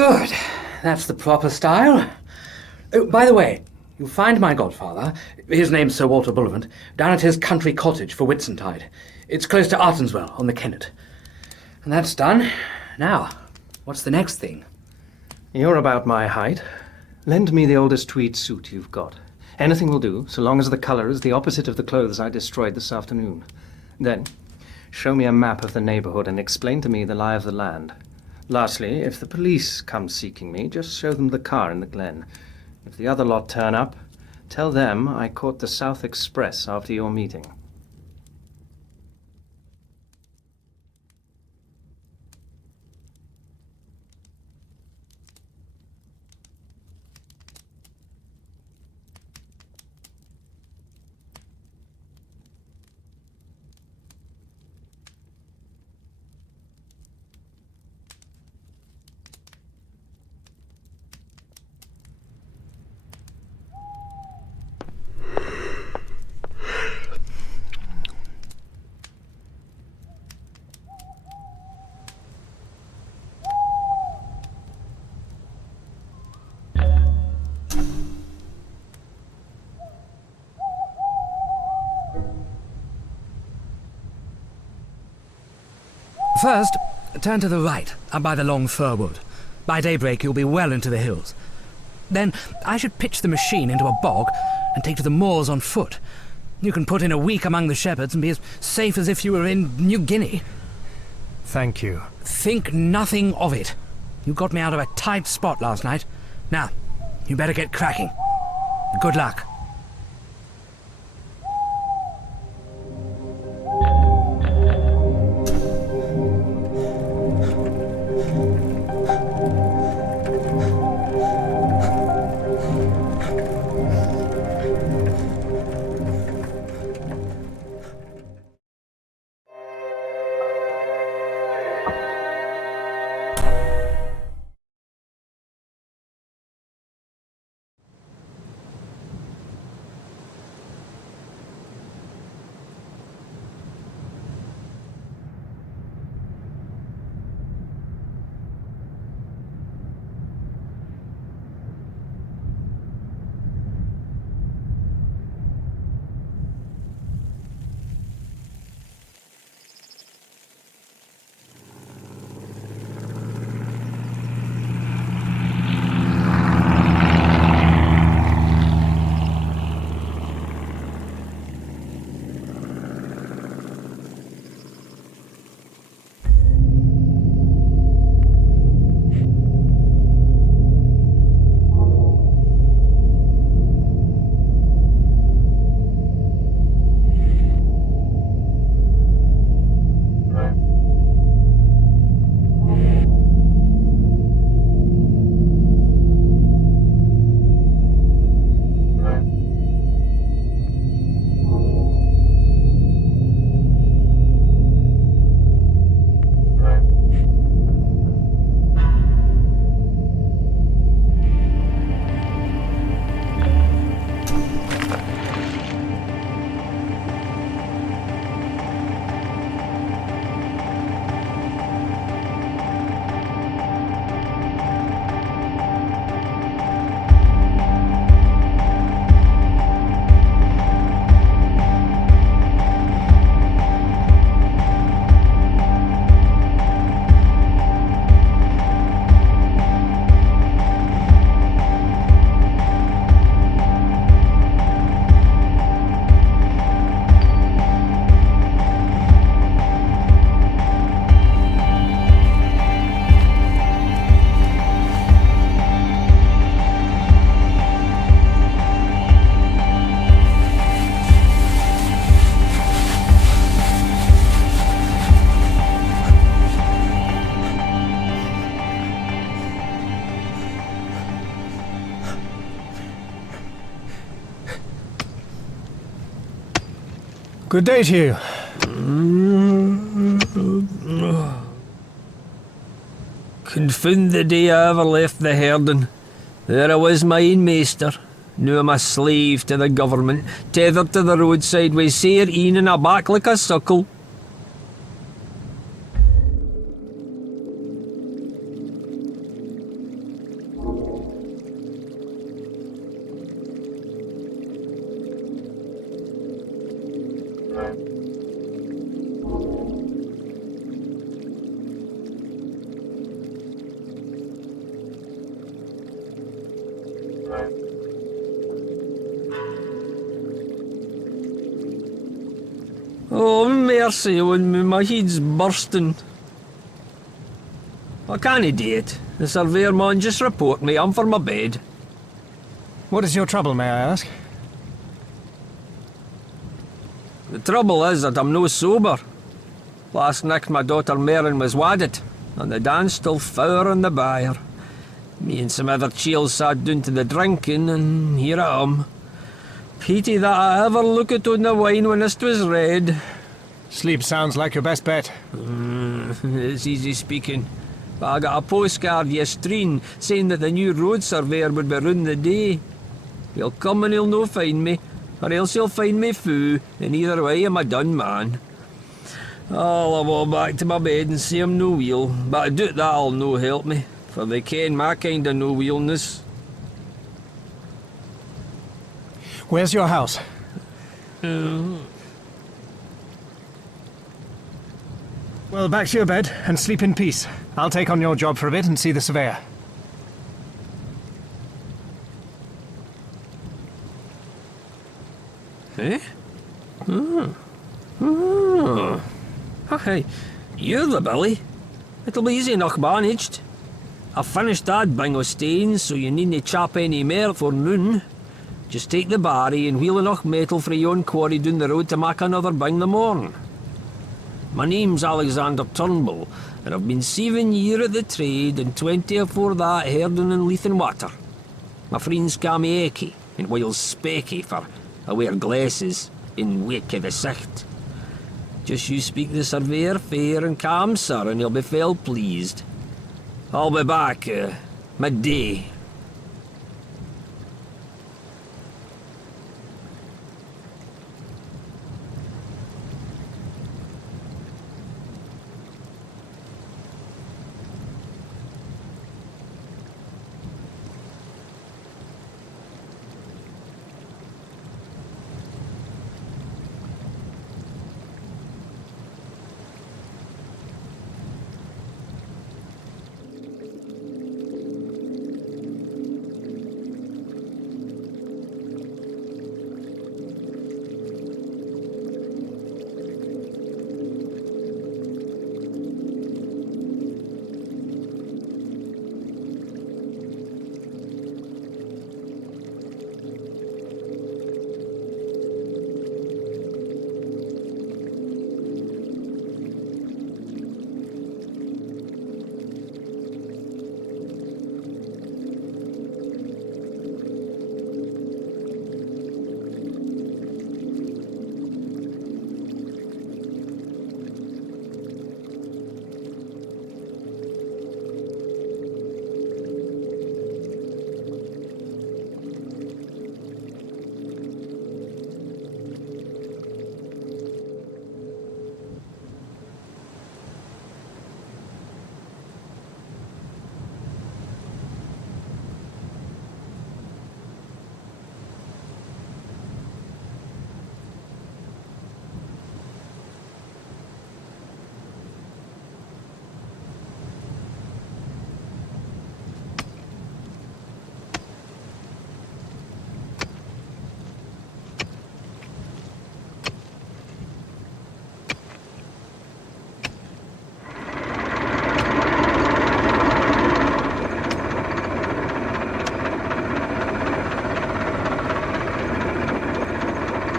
Good. That's the proper style. Oh, by the way, you'll find my godfather, his name's Sir Walter Bullivant, down at his country cottage for Whitsuntide. It's close to Artonswell on the Kennet. And that's done. Now, what's the next thing? You're about my height. Lend me the oldest tweed suit you've got. Anything will do, so long as the colour is the opposite of the clothes I destroyed this afternoon. Then, show me a map of the neighbourhood and explain to me the lie of the land. Lastly, if the police come seeking me, just show them the car in the glen. If the other lot turn up, tell them I caught the South Express after your meeting. First, turn to the right, up by the long fir wood. By daybreak, you'll be well into the hills. Then, I should pitch the machine into a bog and take to the moors on foot. You can put in a week among the shepherds and be as safe as if you were in New Guinea. Thank you. Think nothing of it. You got me out of a tight spot last night. Now, you better get cracking. Good luck. Good day to you. Confound the day I ever left the herding. There I was my own master. Now I'm a slave to the government, tethered to the roadside with sair een in a back like a suckle. Oh, mercy on me, my head's bursting. I can't do it. The surveyor man just report me. I'm for my bed. What is your trouble, may I ask? The trouble is that I'm no sober. Last night my daughter Maren was wadded, and the dance still foul on the byre. Me and some other chiels sat down to the drinking, and here I am. Pity that I ever looked on the wine when it was red. Sleep sounds like your best bet. It's easy speaking. But I got a postcard yestreen saying that the new road surveyor would be round the day. He'll come and he'll no find me, or else he'll find me foo, and either way I'm a done man. I'll walk back to my bed and see him no wheel, but I doubt that'll no help me, for they ken my kind of no wheelness. Where's your house? Well, back to your bed and sleep in peace. I'll take on your job for a bit and see the surveyor. Eh? Hey, you're the Billy. It'll be easy enough managed. I've finished that bing o' stains, so you needn't chop any more for noon. Just take the barry and wheel enough metal for your own quarry down the road to make another bing the morn. My name's Alexander Turnbull, and I've been 7 years at the trade and 20 afore that herding in Leith and Water. My friends call me Ecky, and Wales Specky, for I wear glasses in wake of the sight. Just you speak the surveyor fair and calm, sir, and he'll be fell pleased. I'll be back, midday.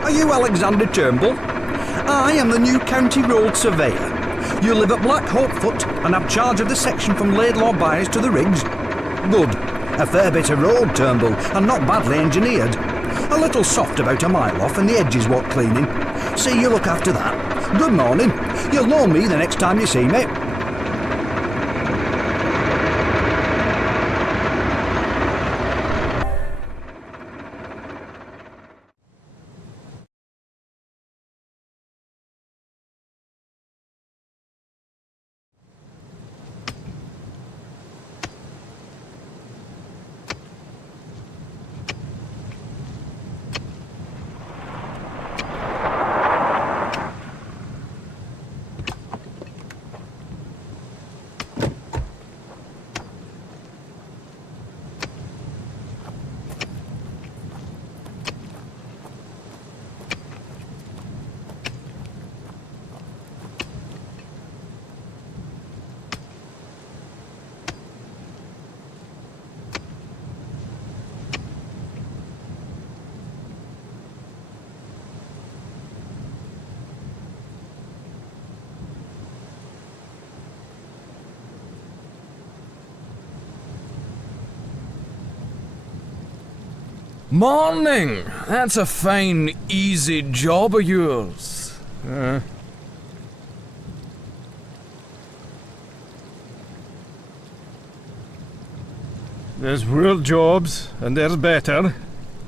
Are you Alexander Turnbull? I am the new county road surveyor. You live at Black Hopefoot and have charge of the section from Laidlaw Byres to the Riggs. Good. A fair bit of road, Turnbull, and not badly engineered. A little soft about a mile off and the edges want cleaning. See you look after that. Good morning. You'll know me the next time you see me. Morning! That's a fine, easy job of yours. There's world jobs, and there's better.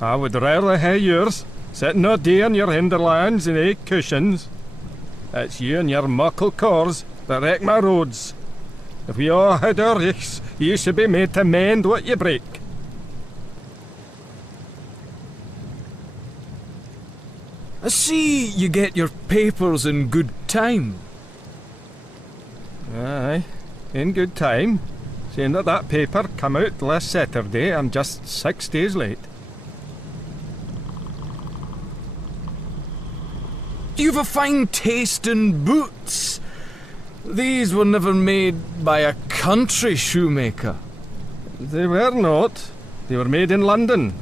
I would rather hae yours, sitting all day on your hinterlands in 8 cushions. It's you and your muckle cors that wreck my roads. If we all had our richts, you should be made to mend what you break. I see you get your papers in good time. Aye, in good time. Seeing that paper come out last Saturday, I'm just 6 days late. You've a fine taste in boots. These were never made by a country shoemaker. They were not. They were made in London.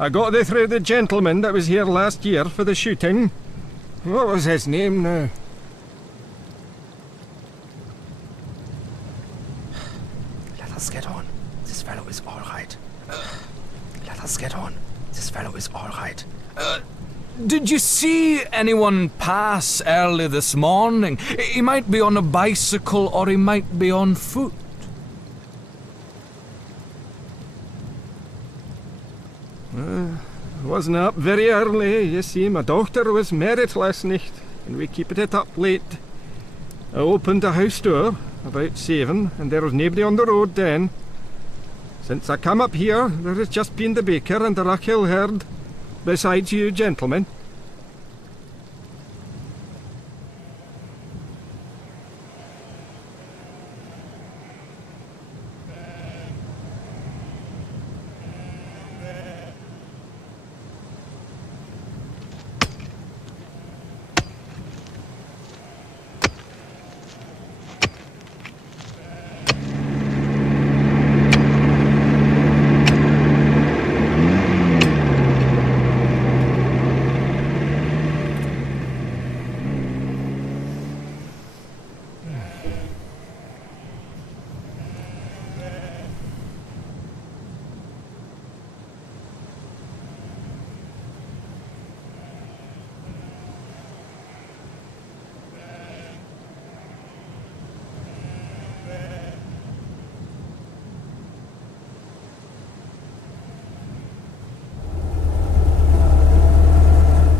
I got they through the gentleman that was here last year for the shooting. What was his name now? Let us get on. This fellow is all right. Let us get on. This fellow is all right. Did you see anyone pass early this morning? He might be on a bicycle or he might be on foot. Wasn't up very early. You see, my daughter was married last night, and we keeping it up late. I opened the house door about 7, and there was nobody on the road then. Since I come up here, there has just been the baker and the Rackhill herd, besides you gentlemen.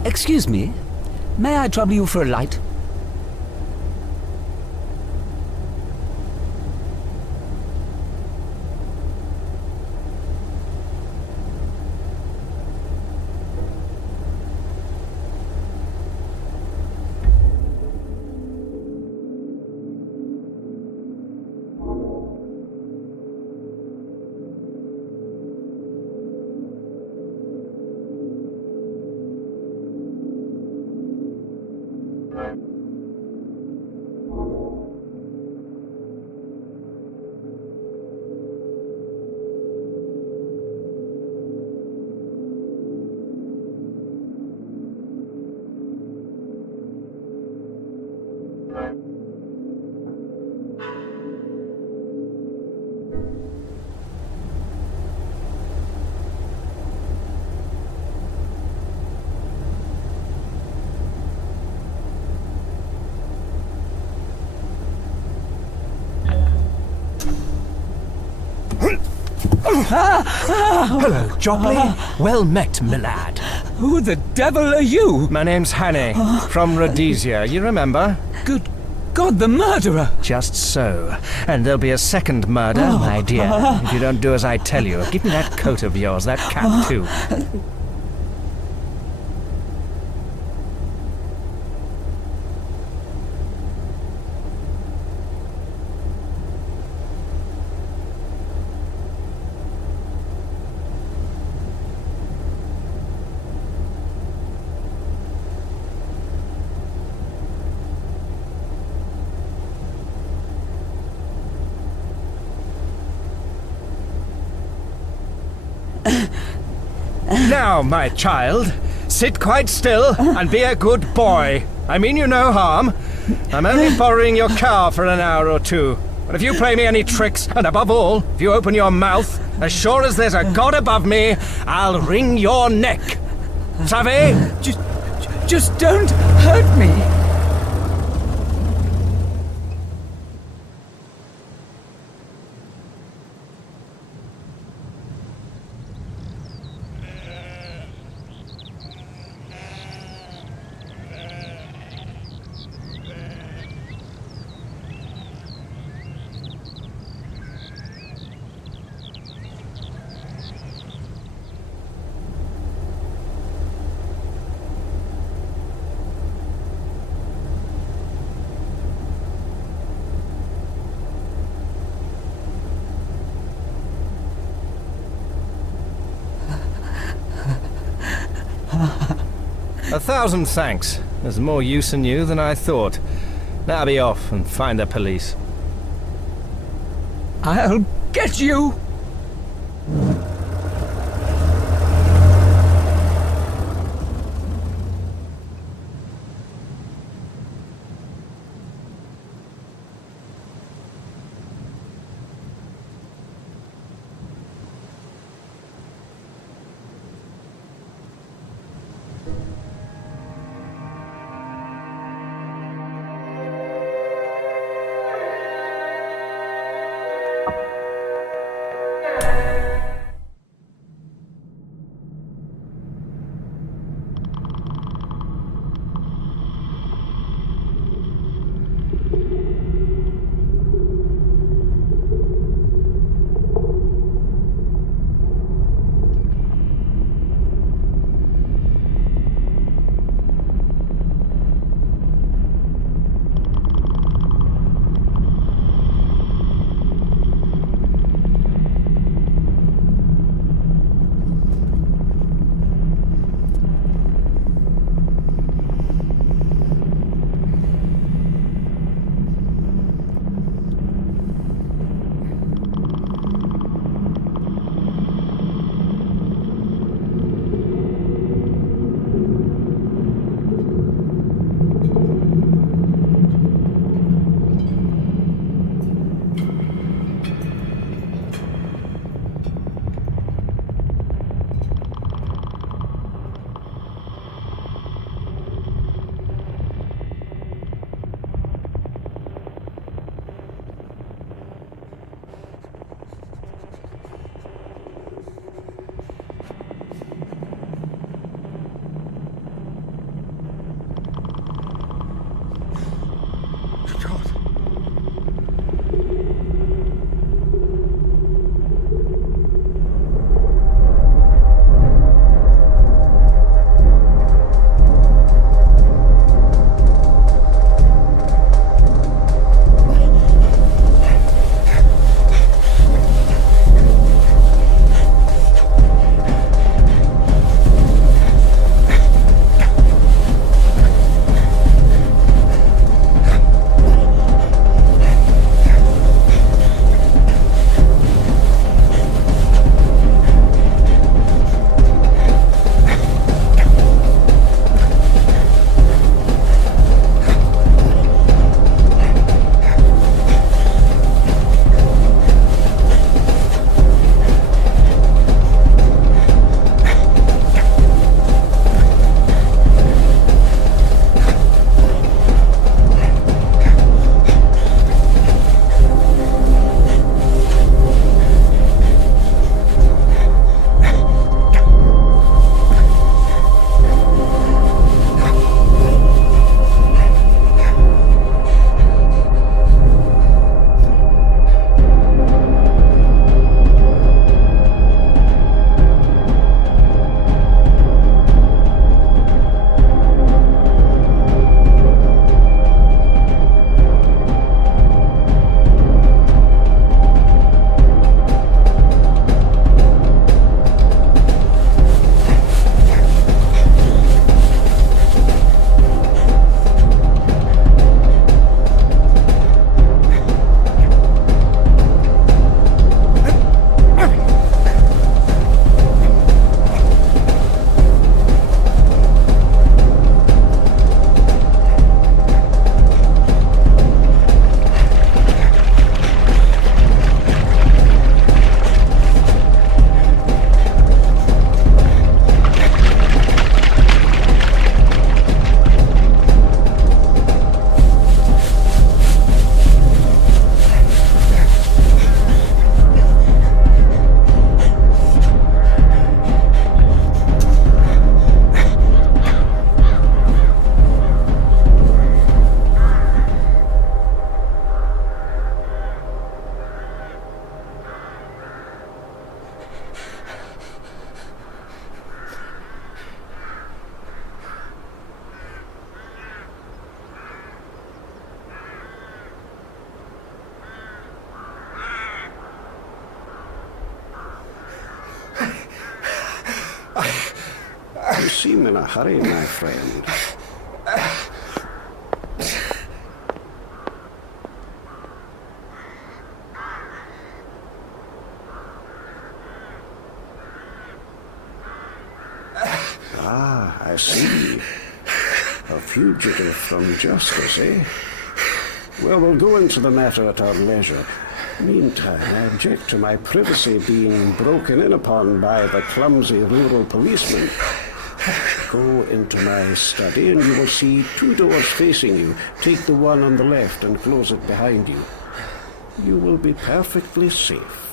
Excuse me, may I trouble you for a light? Hello, Jopley. Well met, my lad. Who the devil are you? My name's Hanny, from Rhodesia, you remember? Good God, the murderer! Just so. And there'll be a second murder, my dear, if you don't do as I tell you. Give me that coat of yours, that cap too. Now, my child, sit quite still and be a good boy. I mean you no harm. I'm only borrowing your car for an hour or two. But if you play me any tricks, and above all, if you open your mouth, as sure as there's a god above me, I'll wring your neck. Savvy? Just don't hurt me. A thousand thanks. There's more use in you than I thought. Now be off and find the police. I'll get you! seem in a hurry, my friend. Ah, I see. A fugitive from justice, eh? Well, we'll go into the matter at our leisure. Meantime, I object to my privacy being broken in upon by the clumsy rural policeman. Go into my study and you will see 2 doors facing you. Take the one on the left and close it behind you. You will be perfectly safe.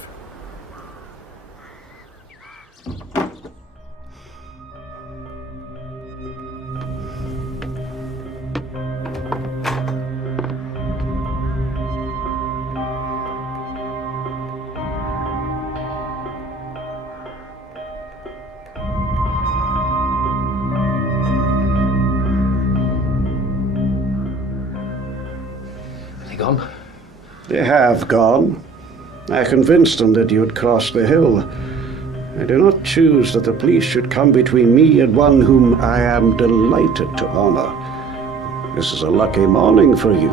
Gone? They have gone. I convinced them that you had crossed the hill. I do not choose that the police should come between me and one whom I am delighted to honor. This is a lucky morning for you,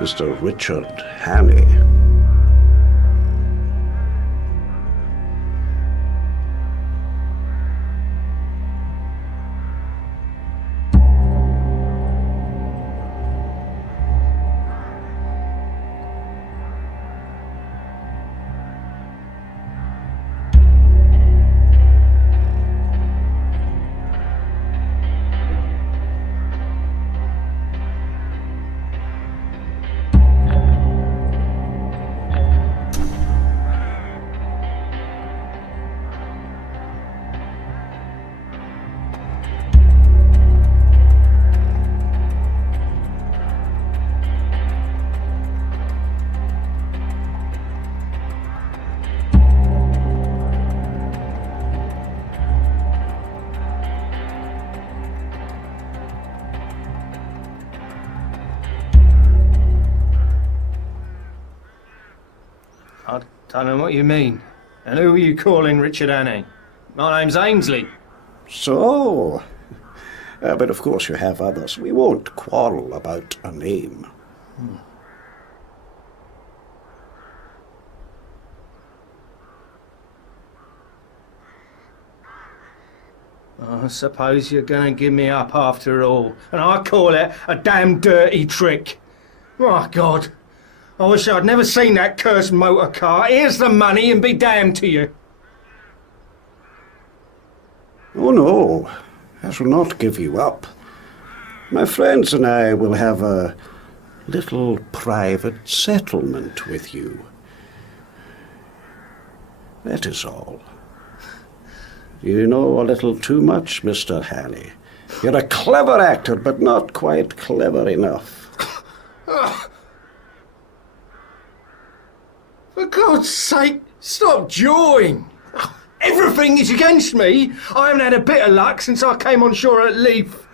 Mr. Richard Hannay. I don't know what you mean. And who are you calling Richard Hannay? My name's Ainsley. So, but of course you have others. We won't quarrel about a name. I suppose you're going to give me up after all, and I call it a damn dirty trick. My God, I wish I'd never seen that cursed motor car. Here's the money and be damned to you. Oh no, I shall not give you up. My friends and I will have a little private settlement with you. That is all. You know a little too much, Mr. Hannay. You're a clever actor, but not quite clever enough. For God's sake, stop jawing. Everything is against me. I haven't had a bit of luck since I came on shore at Leith.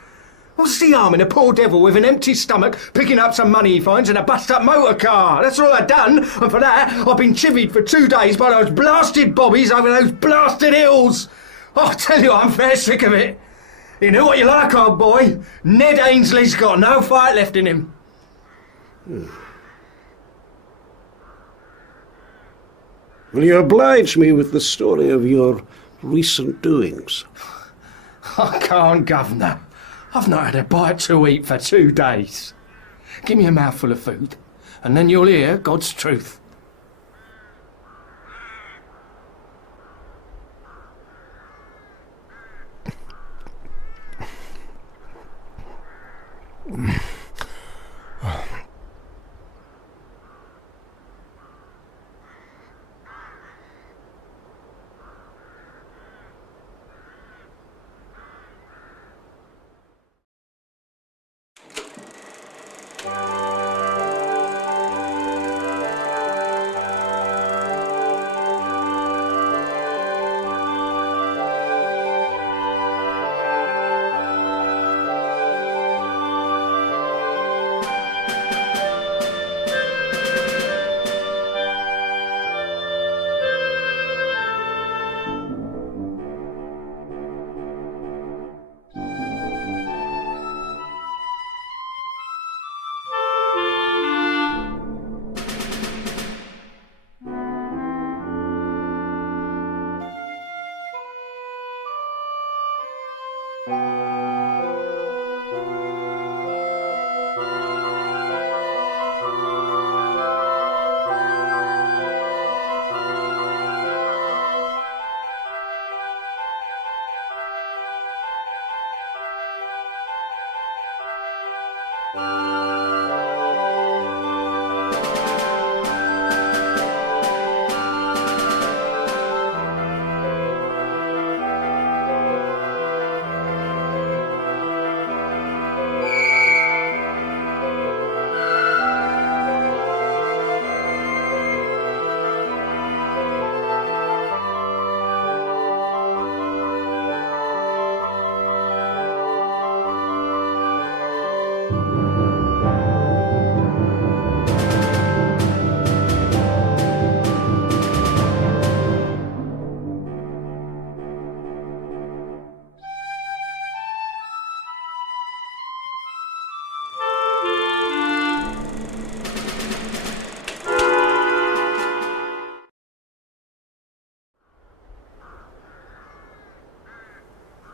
What's the harm in a poor devil with an empty stomach picking up some money he finds in a bust-up motor car? That's all I've done, and for that I've been chivied for 2 days by those blasted bobbies over those blasted hills. I tell you, I'm fair sick of it. You know what you like, old boy? Ned Ainsley's got no fight left in him. Will you oblige me with the story of your recent doings? I can't, Governor. I've not had a bite to eat for 2 days. Give me a mouthful of food, and then you'll hear God's truth.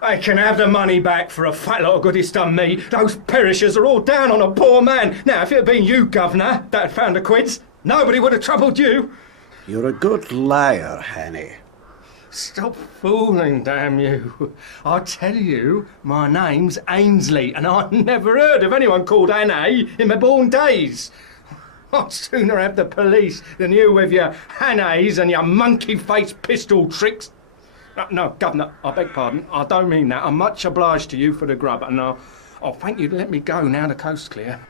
They can have the money back for a fat lot of good it's done me. Those perishers are all down on a poor man. Now, if it had been you, Governor, that had found the quids, nobody would have troubled you. You're a good liar, Hanny. Stop fooling, damn you. I tell you, my name's Ainsley, and I've never heard of anyone called Annie in my born days. I'd sooner have the police than you with your Hannays and your monkey-faced pistol tricks. No, Governor, I beg pardon. I don't mean that. I'm much obliged to you for the grub, and I'll thank you to let me go now the coast's clear.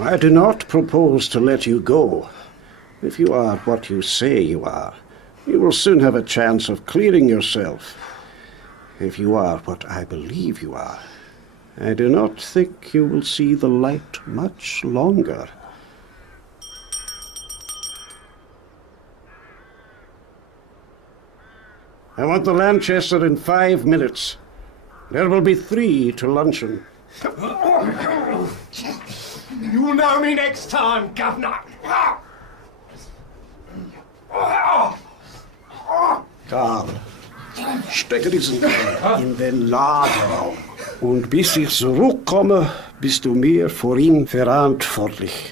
I do not propose to let you go. If you are what you say you are, you will soon have a chance of clearing yourself. If you are what I believe you are, I do not think you will see the light much longer. I want the Lanchester in 5 minutes. There will be 3 to luncheon. You'll know me next time, Governor. Karl, stecke diesen Kerl in den Lagerraum. Und bis ich zurückkomme, bist du mir vor ihm verantwortlich.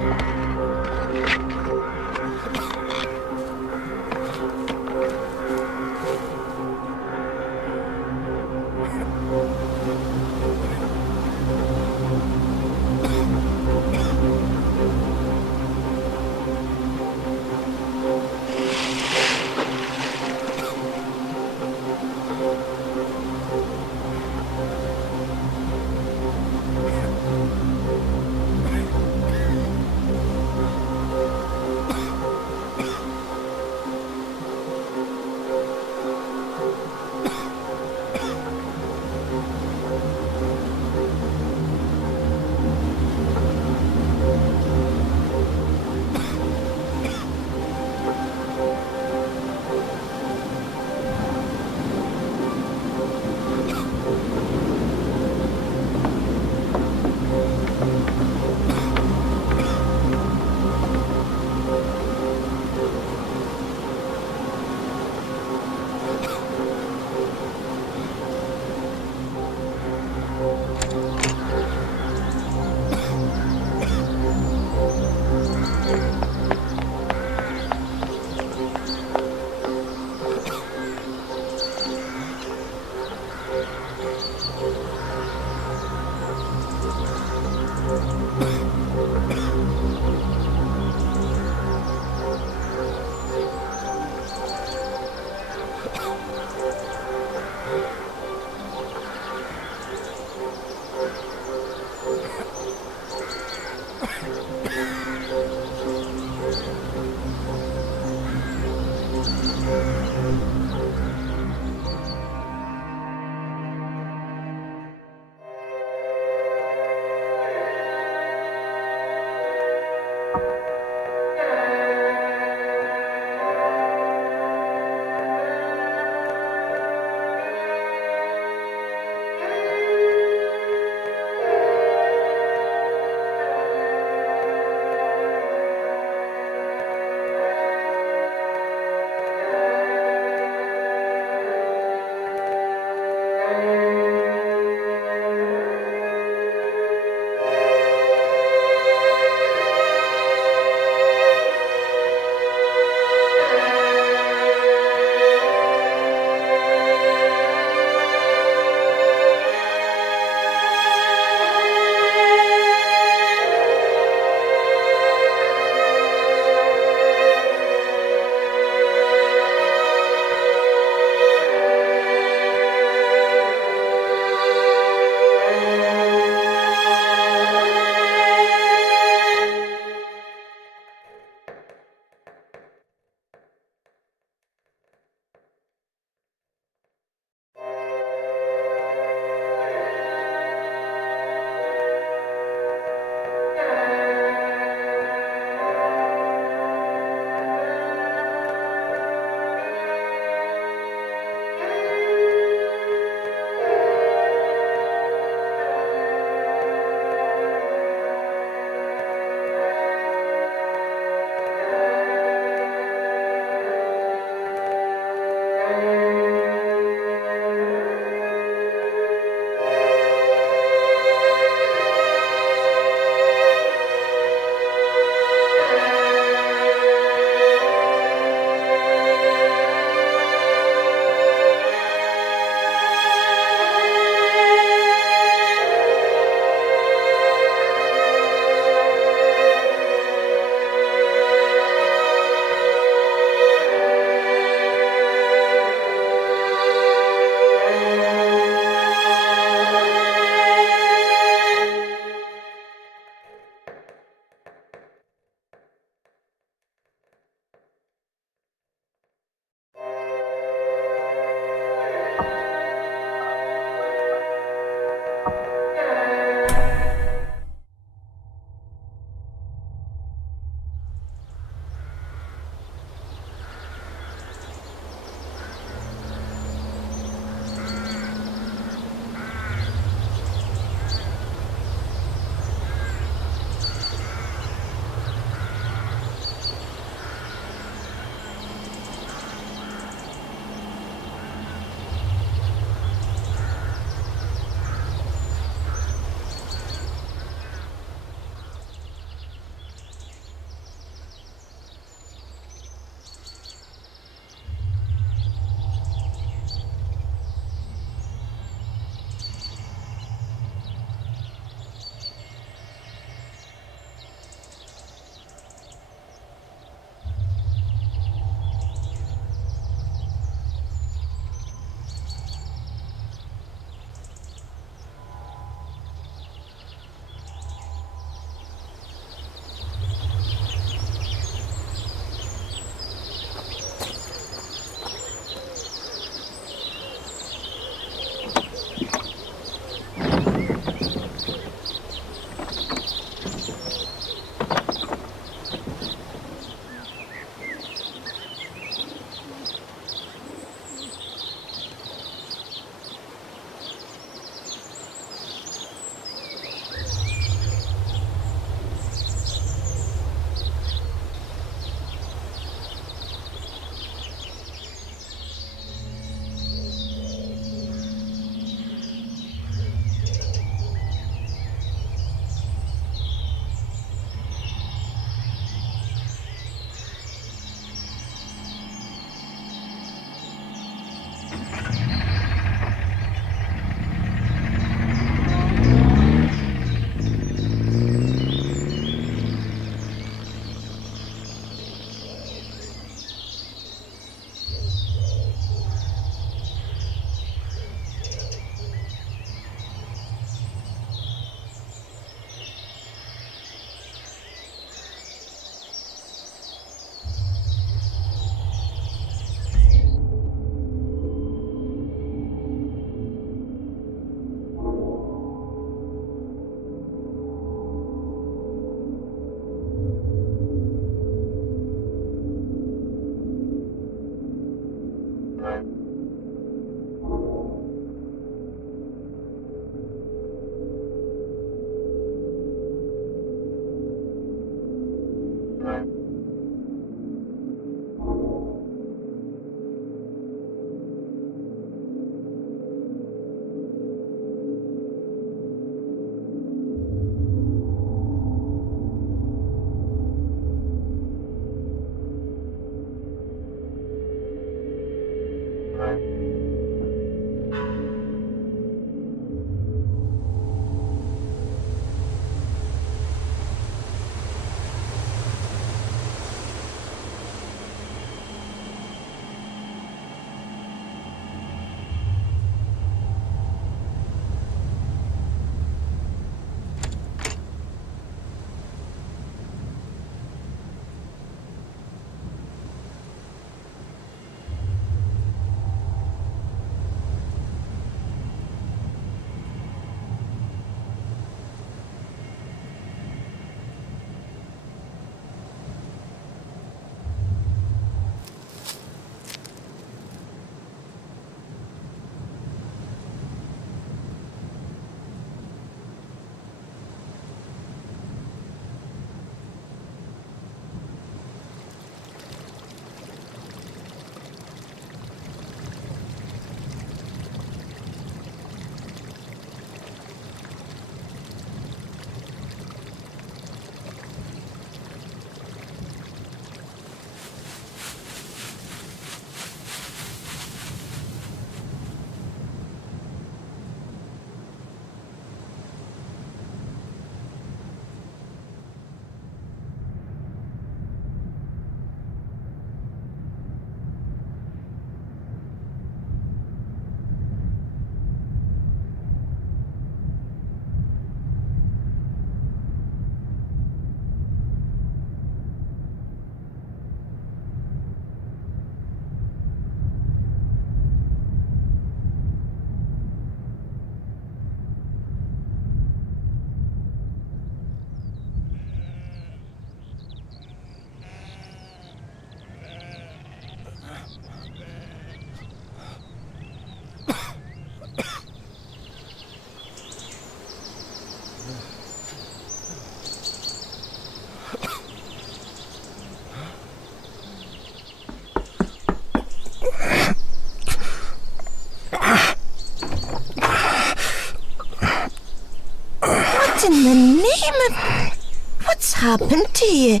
What in the name of... What's happened to you?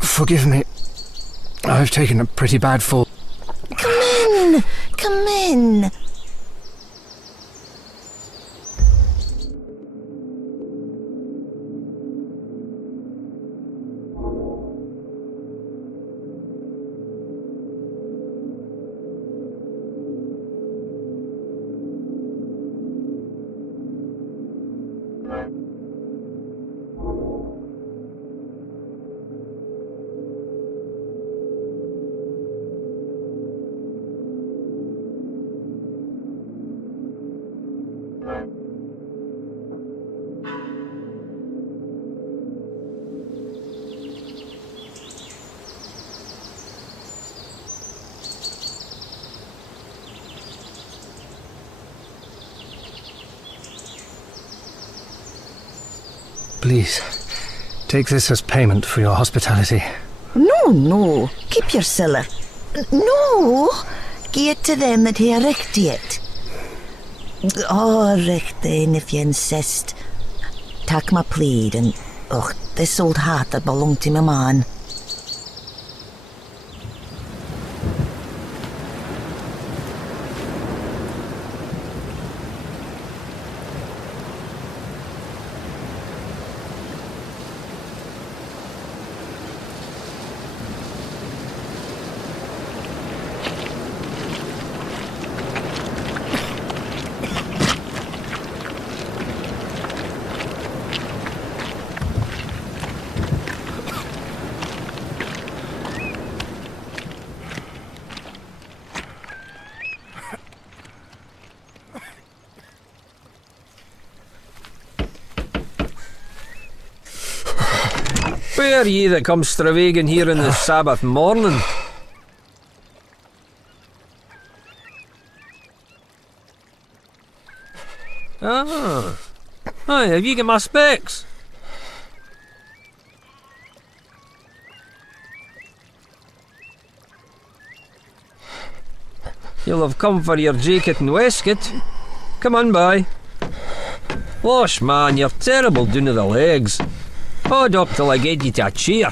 Forgive me. I've taken a pretty bad fall. Come in. Come in. Please, take this as payment for your hospitality. No. Keep your siller. No. Give it to them that hae richt it. Oh, richt then, if you insist. Tak my plaid and... Och, this old hat that belonged to my man. Who are ye that comes stravaiging here in the Sabbath morning? Ah. Aye, have you got my specs? You'll have come for your jacket and waistcoat. Come on by. Losh, man, you're terrible down to the legs. Hold up till I get you to a chair.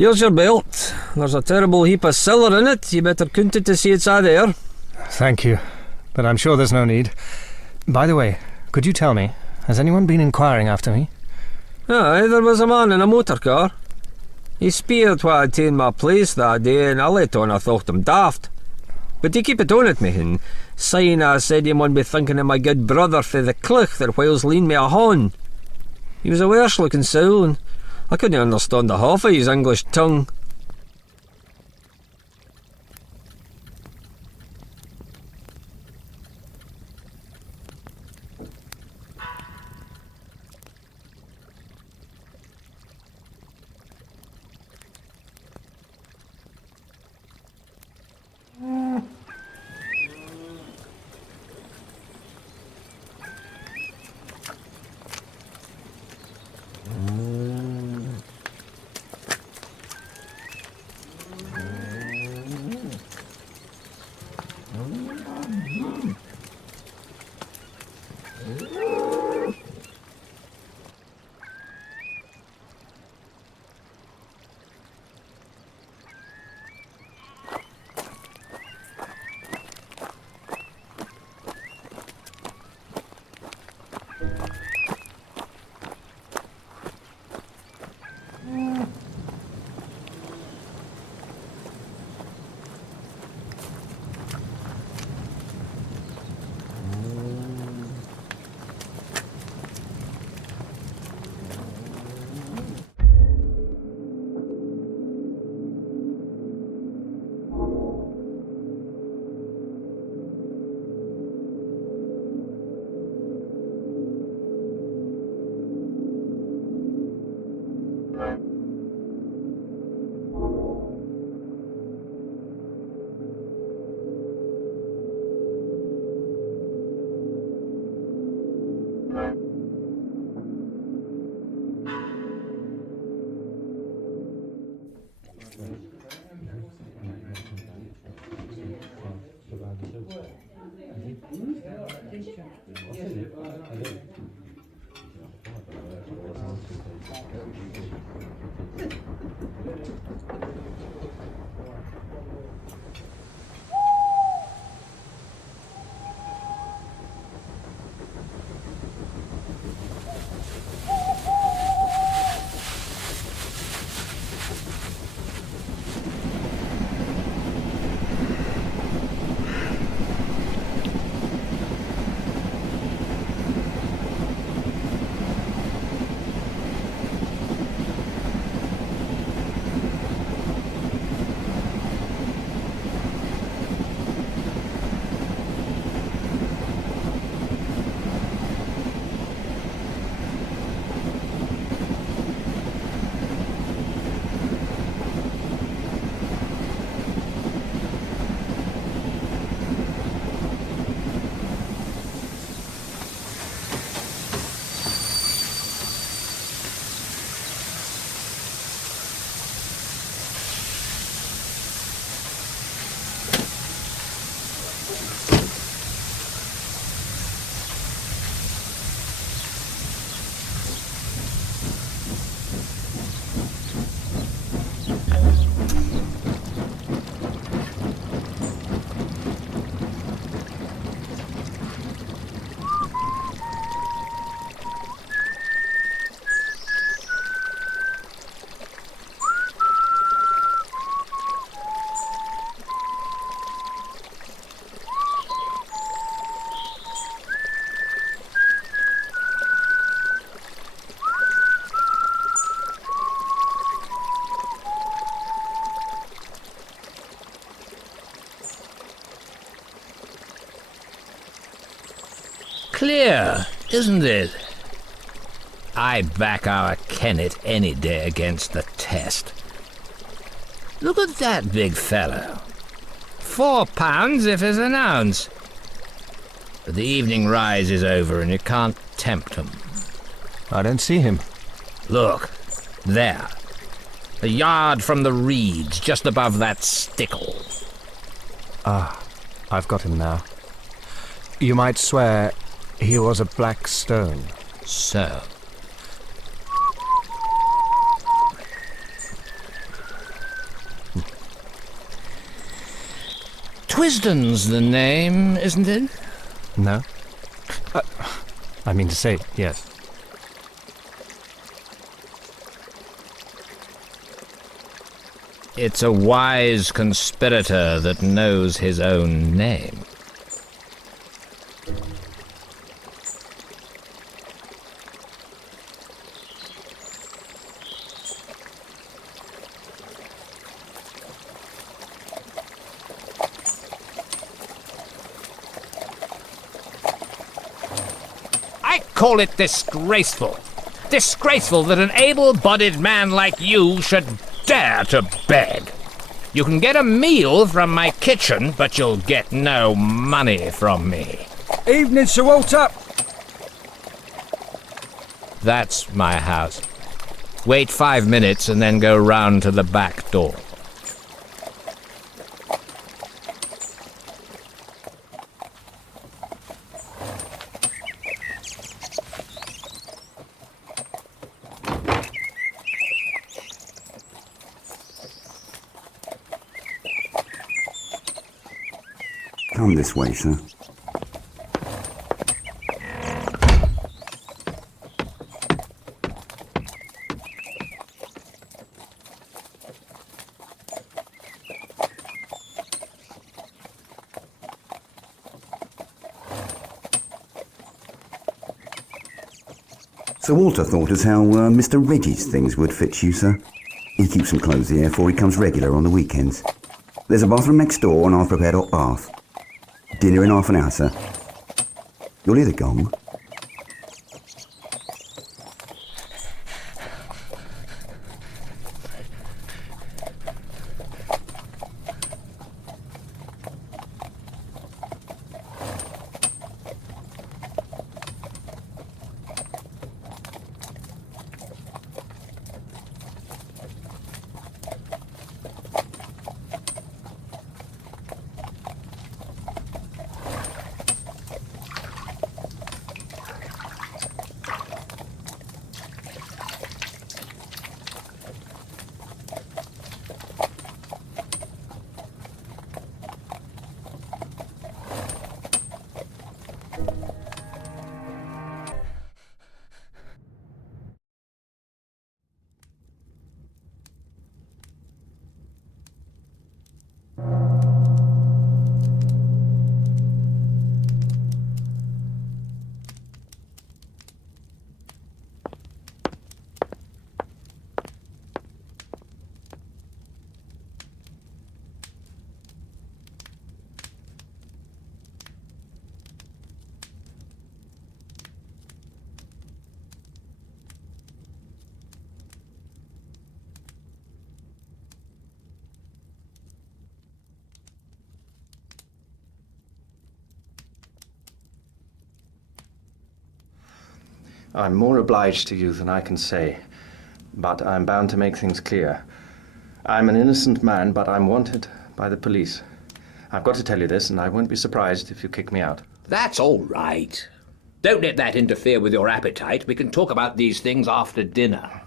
Here's your belt. There's a terrible heap of siller in it. You better count it to see it's a there. Thank you, but I'm sure there's no need. By the way, could you tell me, has anyone been inquiring after me? Aye, there was a man in a motor car. He speered what I'd taken my place that day, and I let on I thought him daft. But he keep it on at me, and saying I said he mun be thinking of my good brother for the clich that whiles lean me a horn. He was a worse looking soul, and I couldn't understand the half of his English tongue. Clear, isn't it? I'd back our Kennet any day against the test. Look at that big fellow. £4 if it's an ounce. But the evening rise is over and you can't tempt him. I don't see him. Look, there. A yard from the reeds, just above that stickle. Ah, I've got him now. You might swear he was a black stone. So. Twisden's the name, isn't it? No. I mean to say, yes. It's a wise conspirator that knows his own name. I call it disgraceful. Disgraceful that an able-bodied man like you should dare to beg. You can get a meal from my kitchen, but you'll get no money from me. Evening, Sir Walter. That's my house. Wait 5 minutes and then go round to the back door. Come this way, sir. Sir Walter thought as how Mr. Reggie's things would fit you, sir. He keeps some clothes here, for he comes regular on the weekends. There's a bathroom next door, and I've prepared hot bath. Dinner in half an hour, sir. You'll hear the gong. I'm more obliged to you than I can say, but I'm bound to make things clear. I'm an innocent man, but I'm wanted by the police. I've got to tell you this, and I won't be surprised if you kick me out. That's all right. Don't let that interfere with your appetite. We can talk about these things after dinner.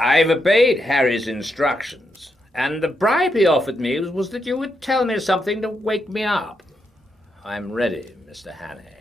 I've obeyed Harry's instructions, and the bribe he offered me was that you would tell me something to wake me up. I'm ready, Mr. Hannay.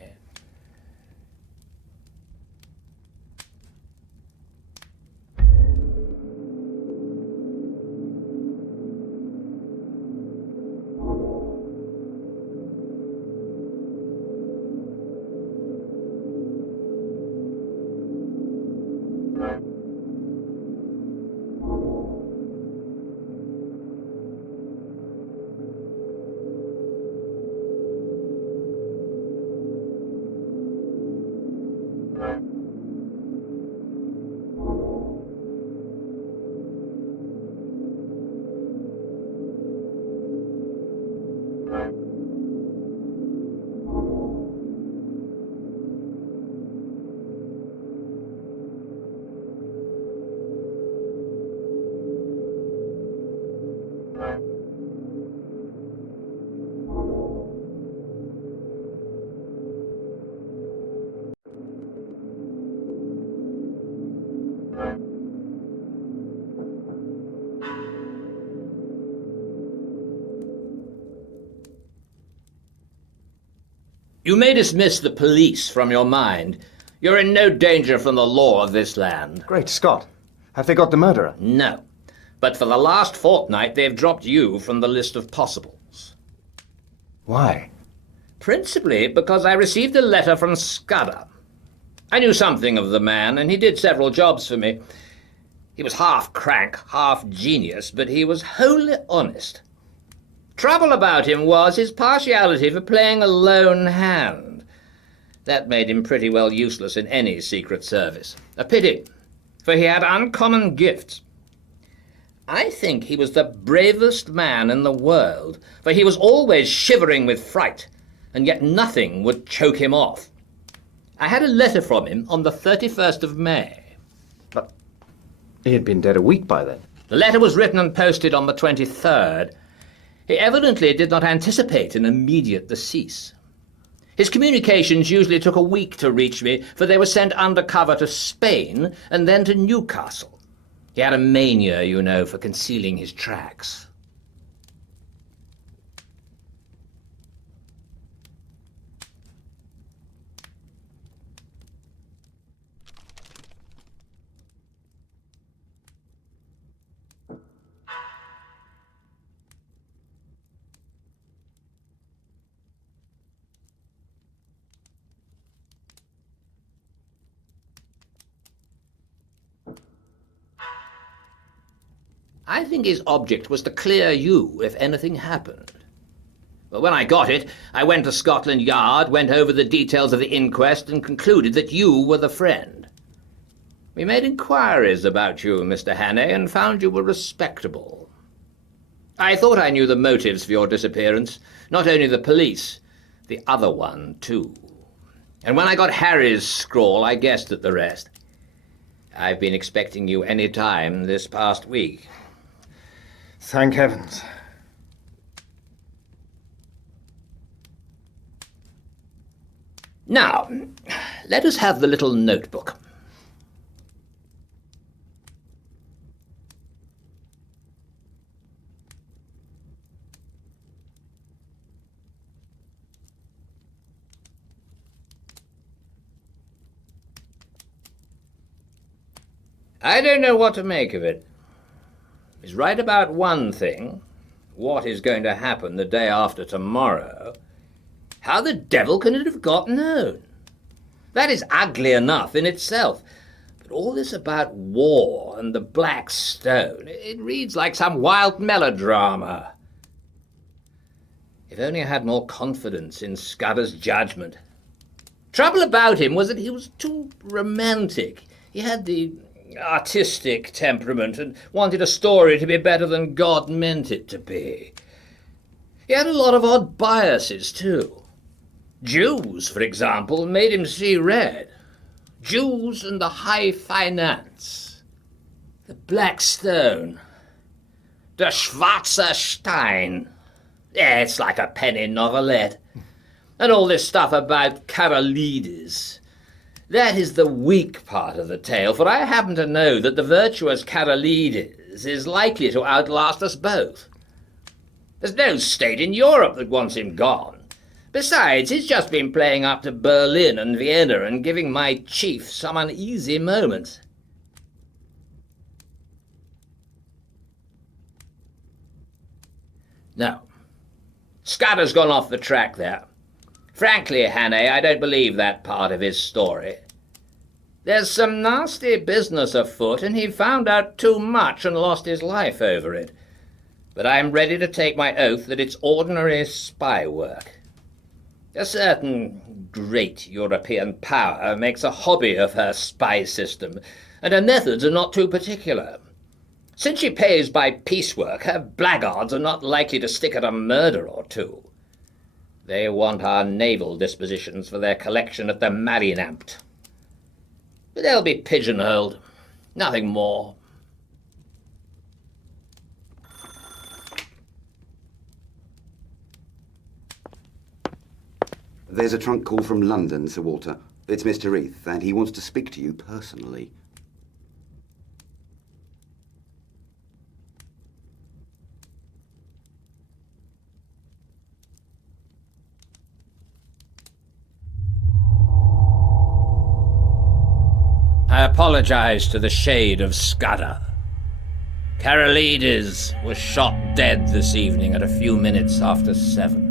You may dismiss the police from your mind. You're in no danger from the law of this land. Great Scott. Have they got the murderer? No. But for the last fortnight, they've dropped you from the list of possibles. Why? Principally because I received a letter from Scudder. I knew something of the man, and he did several jobs for me. He was half crank, half genius, but he was wholly honest. Trouble about him was his partiality for playing a lone hand. That made him pretty well useless in any secret service. A pity, for he had uncommon gifts. I think he was the bravest man in the world, for he was always shivering with fright, and yet nothing would choke him off. I had a letter from him on the 31st of May. But he had been dead a week by then. The letter was written and posted on the 23rd. He evidently did not anticipate an immediate decease. His communications usually took a week to reach me, for they were sent undercover to Spain and then to Newcastle. He had a mania, you know, for concealing his tracks. I think his object was to clear you if anything happened. But when I got it, I went to Scotland Yard, went over the details of the inquest, and concluded that you were the friend. We made inquiries about you, Mr. Hannay, and found you were respectable. I thought I knew the motives for your disappearance, not only the police, the other one, too. And when I got Harry's scrawl, I guessed at the rest. I've been expecting you any time this past week. Thank heavens. Now, let us have the little notebook. I don't know what to make of it. He's right about one thing. what is going to happen the day after tomorrow, how the devil can it have got known? That is ugly enough in itself. But all this about war and the Black Stone, it reads like some wild melodrama. If only I had more confidence in Scudder's judgment. Trouble about him was that he was too romantic. He had the artistic temperament and wanted a story to be better than God meant it to be. He had a lot of odd biases, too. Jews, for example, made him see red. Jews and the high finance. The Black Stone. Der Schwarze Stein. Yeah, it's like a penny novelette. And all this stuff about Karolides. That is the weak part of the tale, for I happen to know that the virtuous Karolides is likely to outlast us both. There's no state in Europe that wants him gone. Besides, he's just been playing up to Berlin and Vienna and giving my chief some uneasy moments. No. Scudder's gone off the track there. Frankly, Hannay, I don't believe that part of his story. There's some nasty business afoot, and he found out too much and lost his life over it. But I'm ready to take my oath that it's ordinary spy work. A certain great European power makes a hobby of her spy system, and her methods are not too particular. Since she pays by piecework, her blackguards are not likely to stick at a murder or two. They want our naval dispositions for their collection at the Marineamt. But they'll be pigeonholed. Nothing more. There's a trunk call from London, Sir Walter. It's Mr. Reith, and he wants to speak to you personally. I apologize to the shade of Scudder. Karolides was shot dead this evening at a few minutes after 7.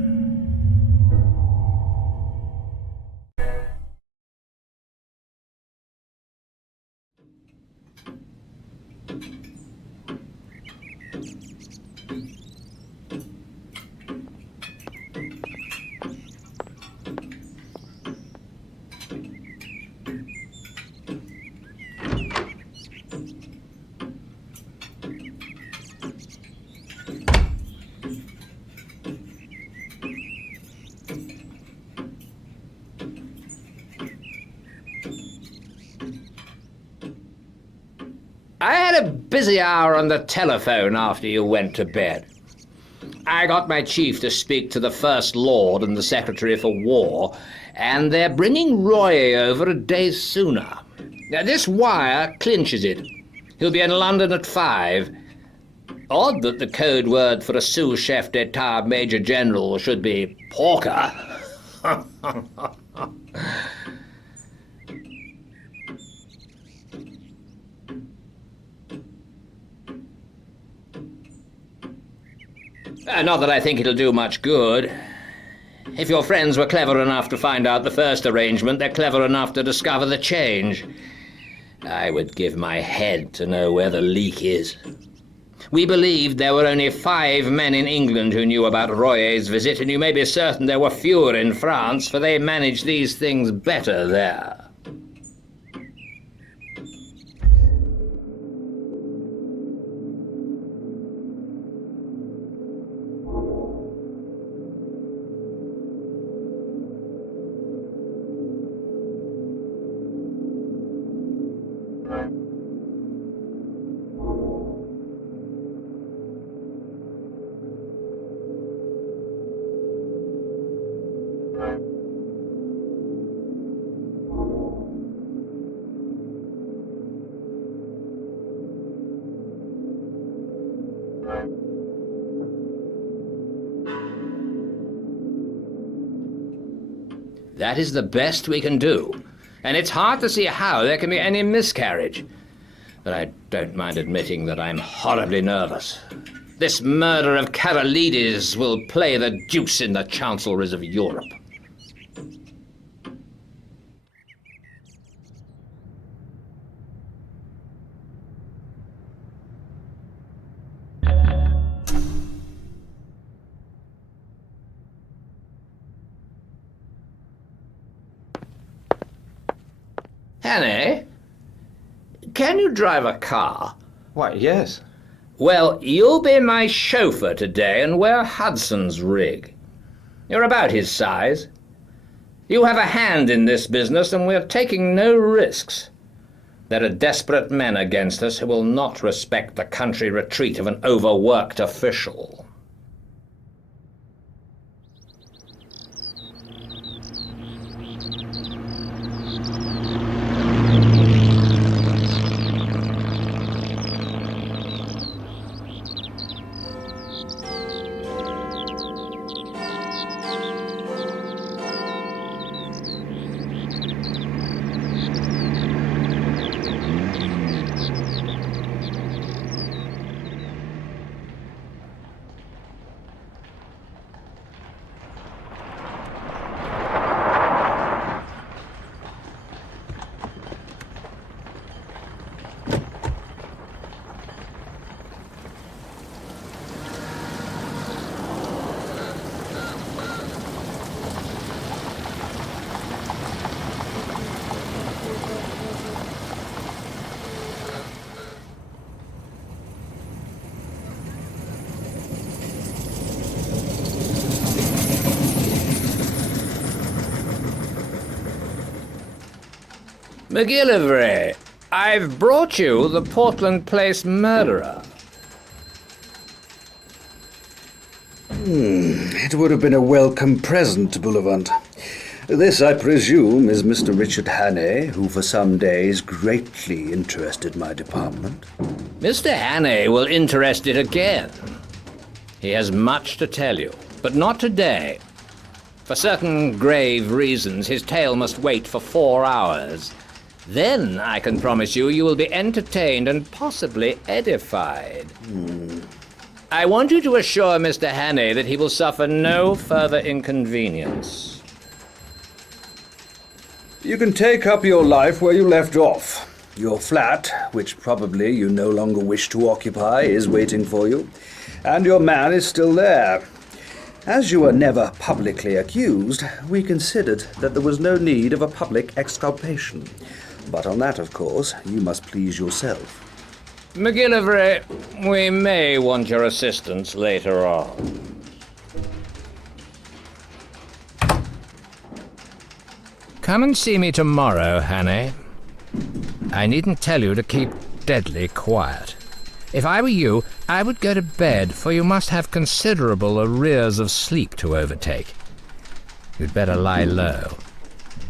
I had a busy hour on the telephone after you went to bed. I got my chief to speak to the First Lord and the Secretary for War, and they're bringing Roy over a day sooner. Now, this wire clinches it. He'll be in London at 5. Odd that the code word for a sous chef d'etat major general should be porker. Not that I think it'll do much good. If your friends were clever enough to find out the first arrangement, they're clever enough to discover the change. I would give my head to know where the leak is. We believed there were only 5 men in England who knew about Royer's visit, and you may be certain there were fewer in France, for they manage these things better there. That is the best we can do, and it's hard to see how there can be any miscarriage. But I don't mind admitting that I'm horribly nervous. This murder of Karolides will play the deuce in the chancelleries of Europe. Hannah, can you drive a car? Why, yes. Well, you'll be my chauffeur today and wear Hudson's rig. You're about his size. You have a hand in this business and we're taking no risks. There are desperate men against us who will not respect the country retreat of an overworked official. McGillivray, I've brought you the Portland Place murderer. It would have been a welcome present to Bullivant. This, I presume, is Mr. Richard Hannay, who for some days greatly interested my department. Mr. Hannay will interest it again. He has much to tell you, but not today. For certain grave reasons, his tale must wait for 4 hours. Then, I can promise you, you will be entertained and possibly edified. I want you to assure Mr. Hannay that he will suffer no further inconvenience. You can take up your life where you left off. Your flat, which probably you no longer wish to occupy, is waiting for you, and your man is still there. As you were never publicly accused, we considered that there was no need of a public exculpation. But on that, of course, you must please yourself. McGillivray, we may want your assistance later on. Come and see me tomorrow, Hannay. I needn't tell you to keep deadly quiet. If I were you, I would go to bed, for you must have considerable arrears of sleep to overtake. You'd better lie low,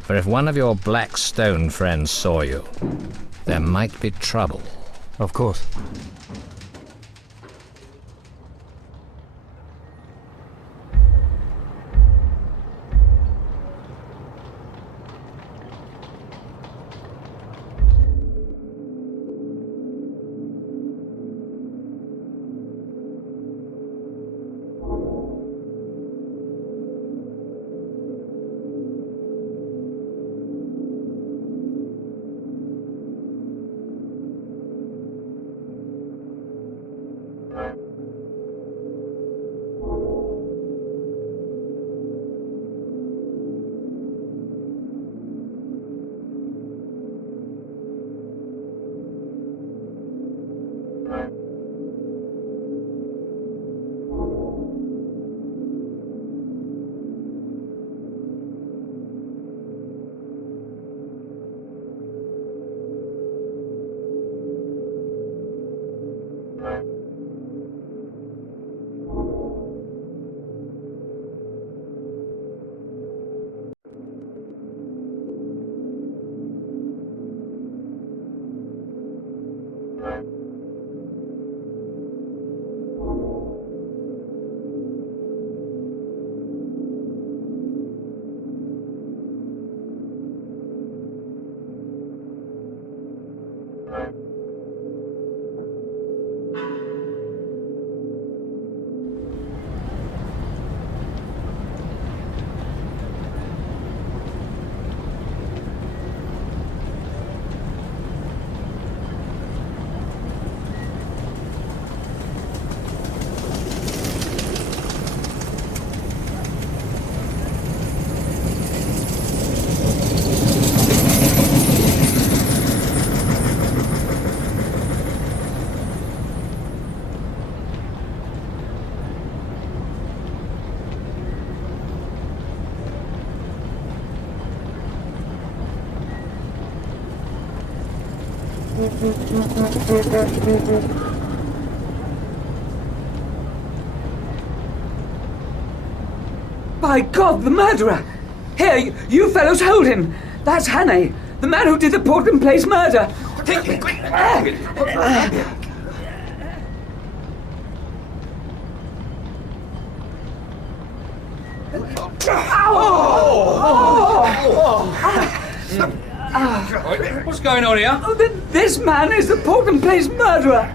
for if one of your Black Stone friends saw you, there might be trouble. Of course. By God, the murderer! Here, you fellows hold him! That's Hannay, the man who did the Portland Place murder! Take him, quick! What's going on here? Oh, this man is the Portland Place murderer!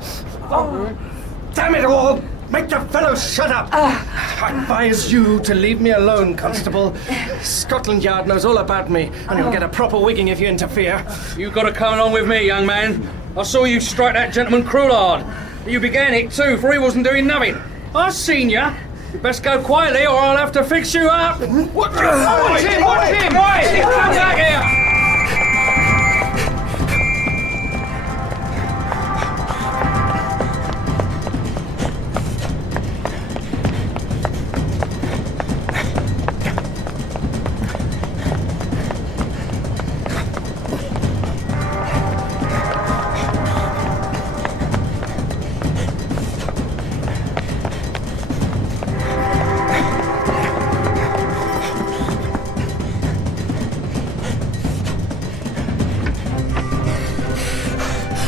Damn it all! Make the fellow shut up! I advise you to leave me alone, Constable. Scotland Yard knows all about me, and you'll get a proper wigging if you interfere. You've got to come along with me, young man. I saw you strike that gentleman cruel hard. You began it too, for he wasn't doing nothing. I've seen you. You best go quietly, or I'll have to fix you up. Watch him! Watch him! Right, come back here!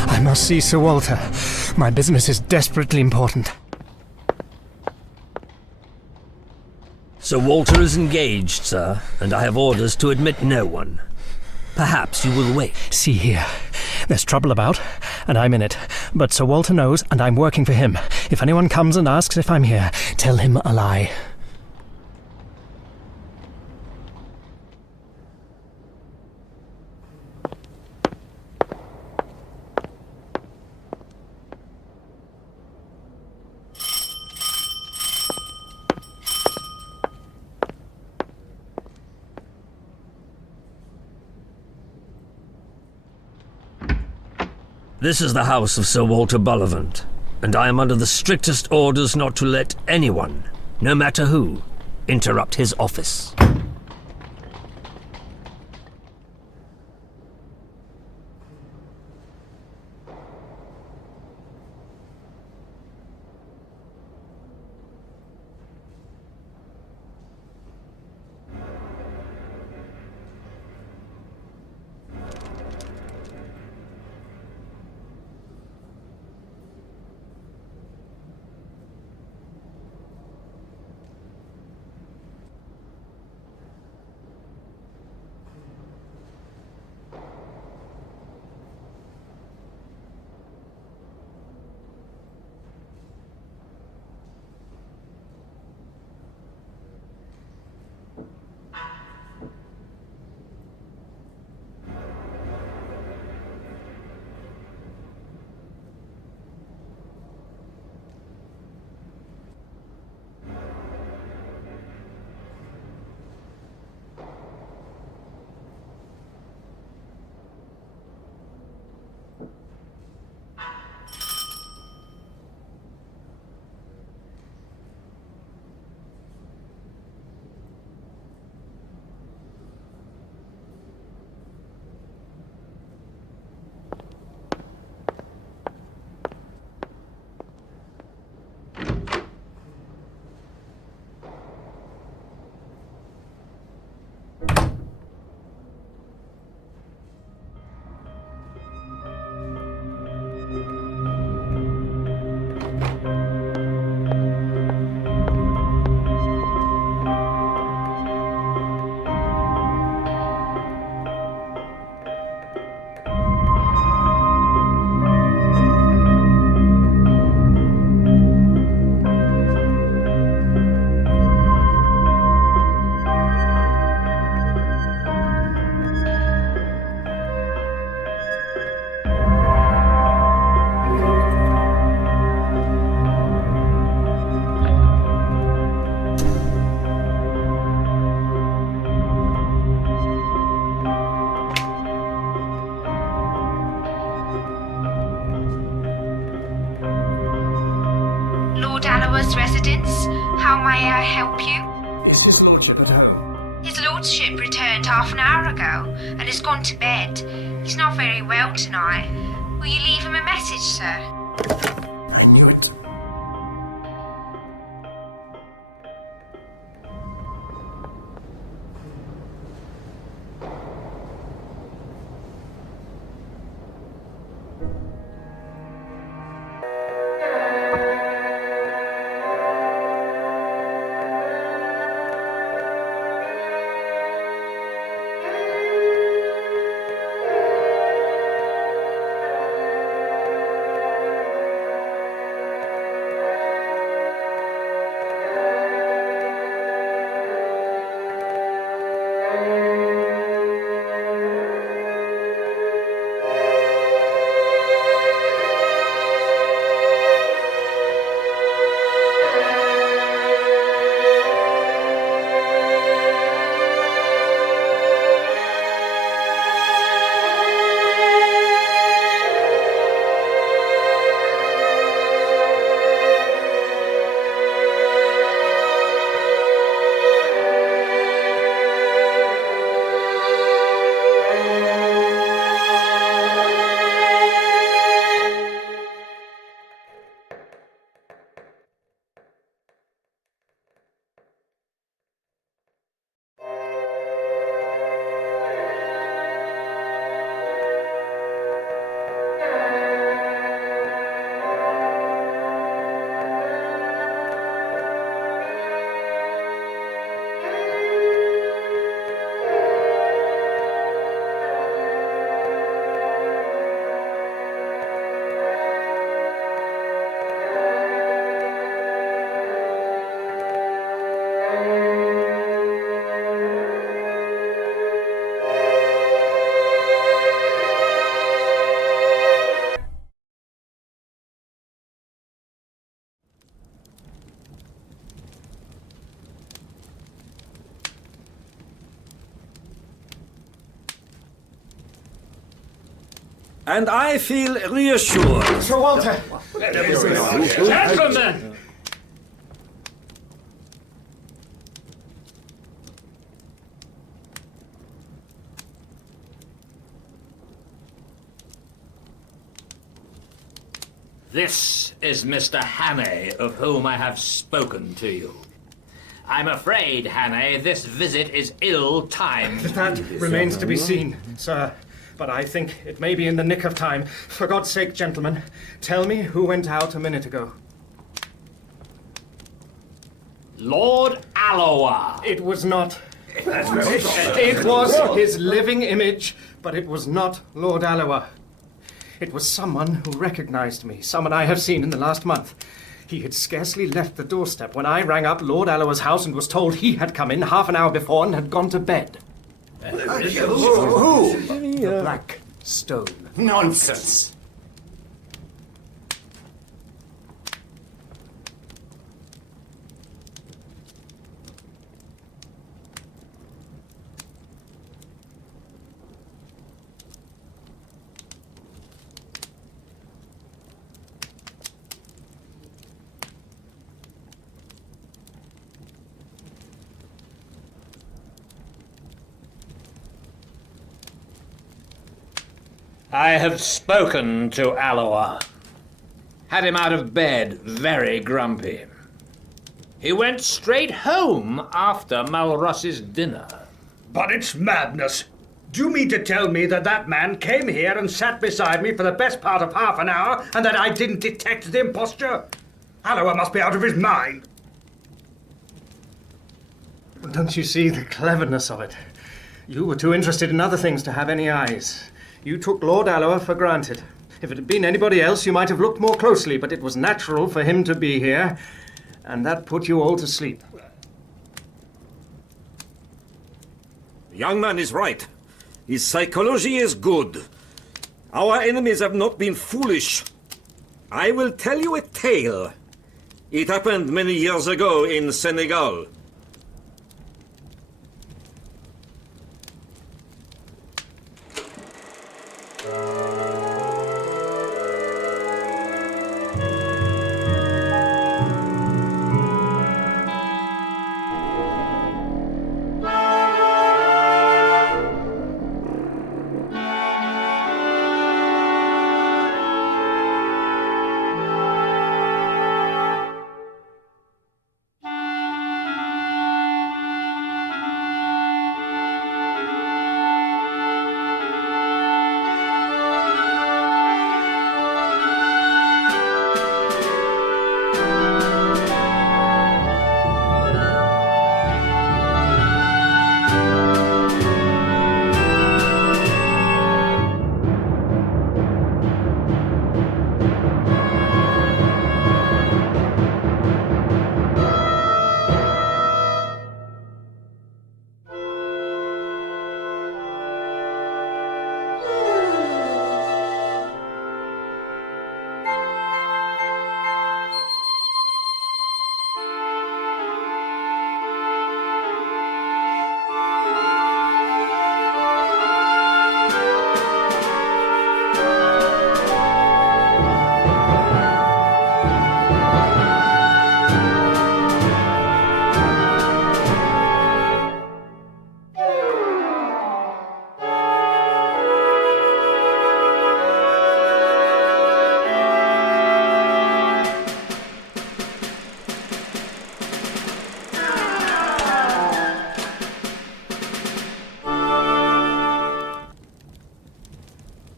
I must see Sir Walter. My business is desperately important. Sir Walter is engaged, sir, and I have orders to admit no one. Perhaps you will wait. See here. There's trouble about, and I'm in it. But Sir Walter knows, and I'm working for him. If anyone comes and asks if I'm here, tell him a lie. This is the house of Sir Walter Bullivant, and I am under the strictest orders not to let anyone, no matter who, interrupt his office. Residence. How may I help you? Is his lordship at home? His lordship returned half an hour ago and has gone to bed. He's not very well tonight. Will you leave him a message, sir? I knew it. And I feel reassured. Sir Walter! Gentlemen! This is Mr. Hannay, of whom I have spoken to you. I'm afraid, Hannay, this visit is ill-timed. That remains to be seen, sir. But I think it may be in the nick of time. For God's sake, gentlemen, tell me who went out a minute ago. Lord Alloa. It was not. It was his living image, but it was not Lord Alloa. It was someone who recognized me, someone I have seen in the last month. He had scarcely left the doorstep when I rang up Lord Alloa's house and was told he had come in half an hour before and had gone to bed. Who? The Black Stone. Nonsense. I have spoken to Alloa. Had him out of bed, very grumpy. He went straight home after Malross's dinner. But it's madness. Do you mean to tell me that that man came here and sat beside me for the best part of half an hour and that I didn't detect the imposture? Alloa must be out of his mind. Don't you see the cleverness of it? You were too interested in other things to have any eyes. You took Lord Alloa for granted. If it had been anybody else, you might have looked more closely, but it was natural for him to be here, and that put you all to sleep. The young man is right. His psychology is good. Our enemies have not been foolish. I will tell you a tale. It happened many years ago in Senegal.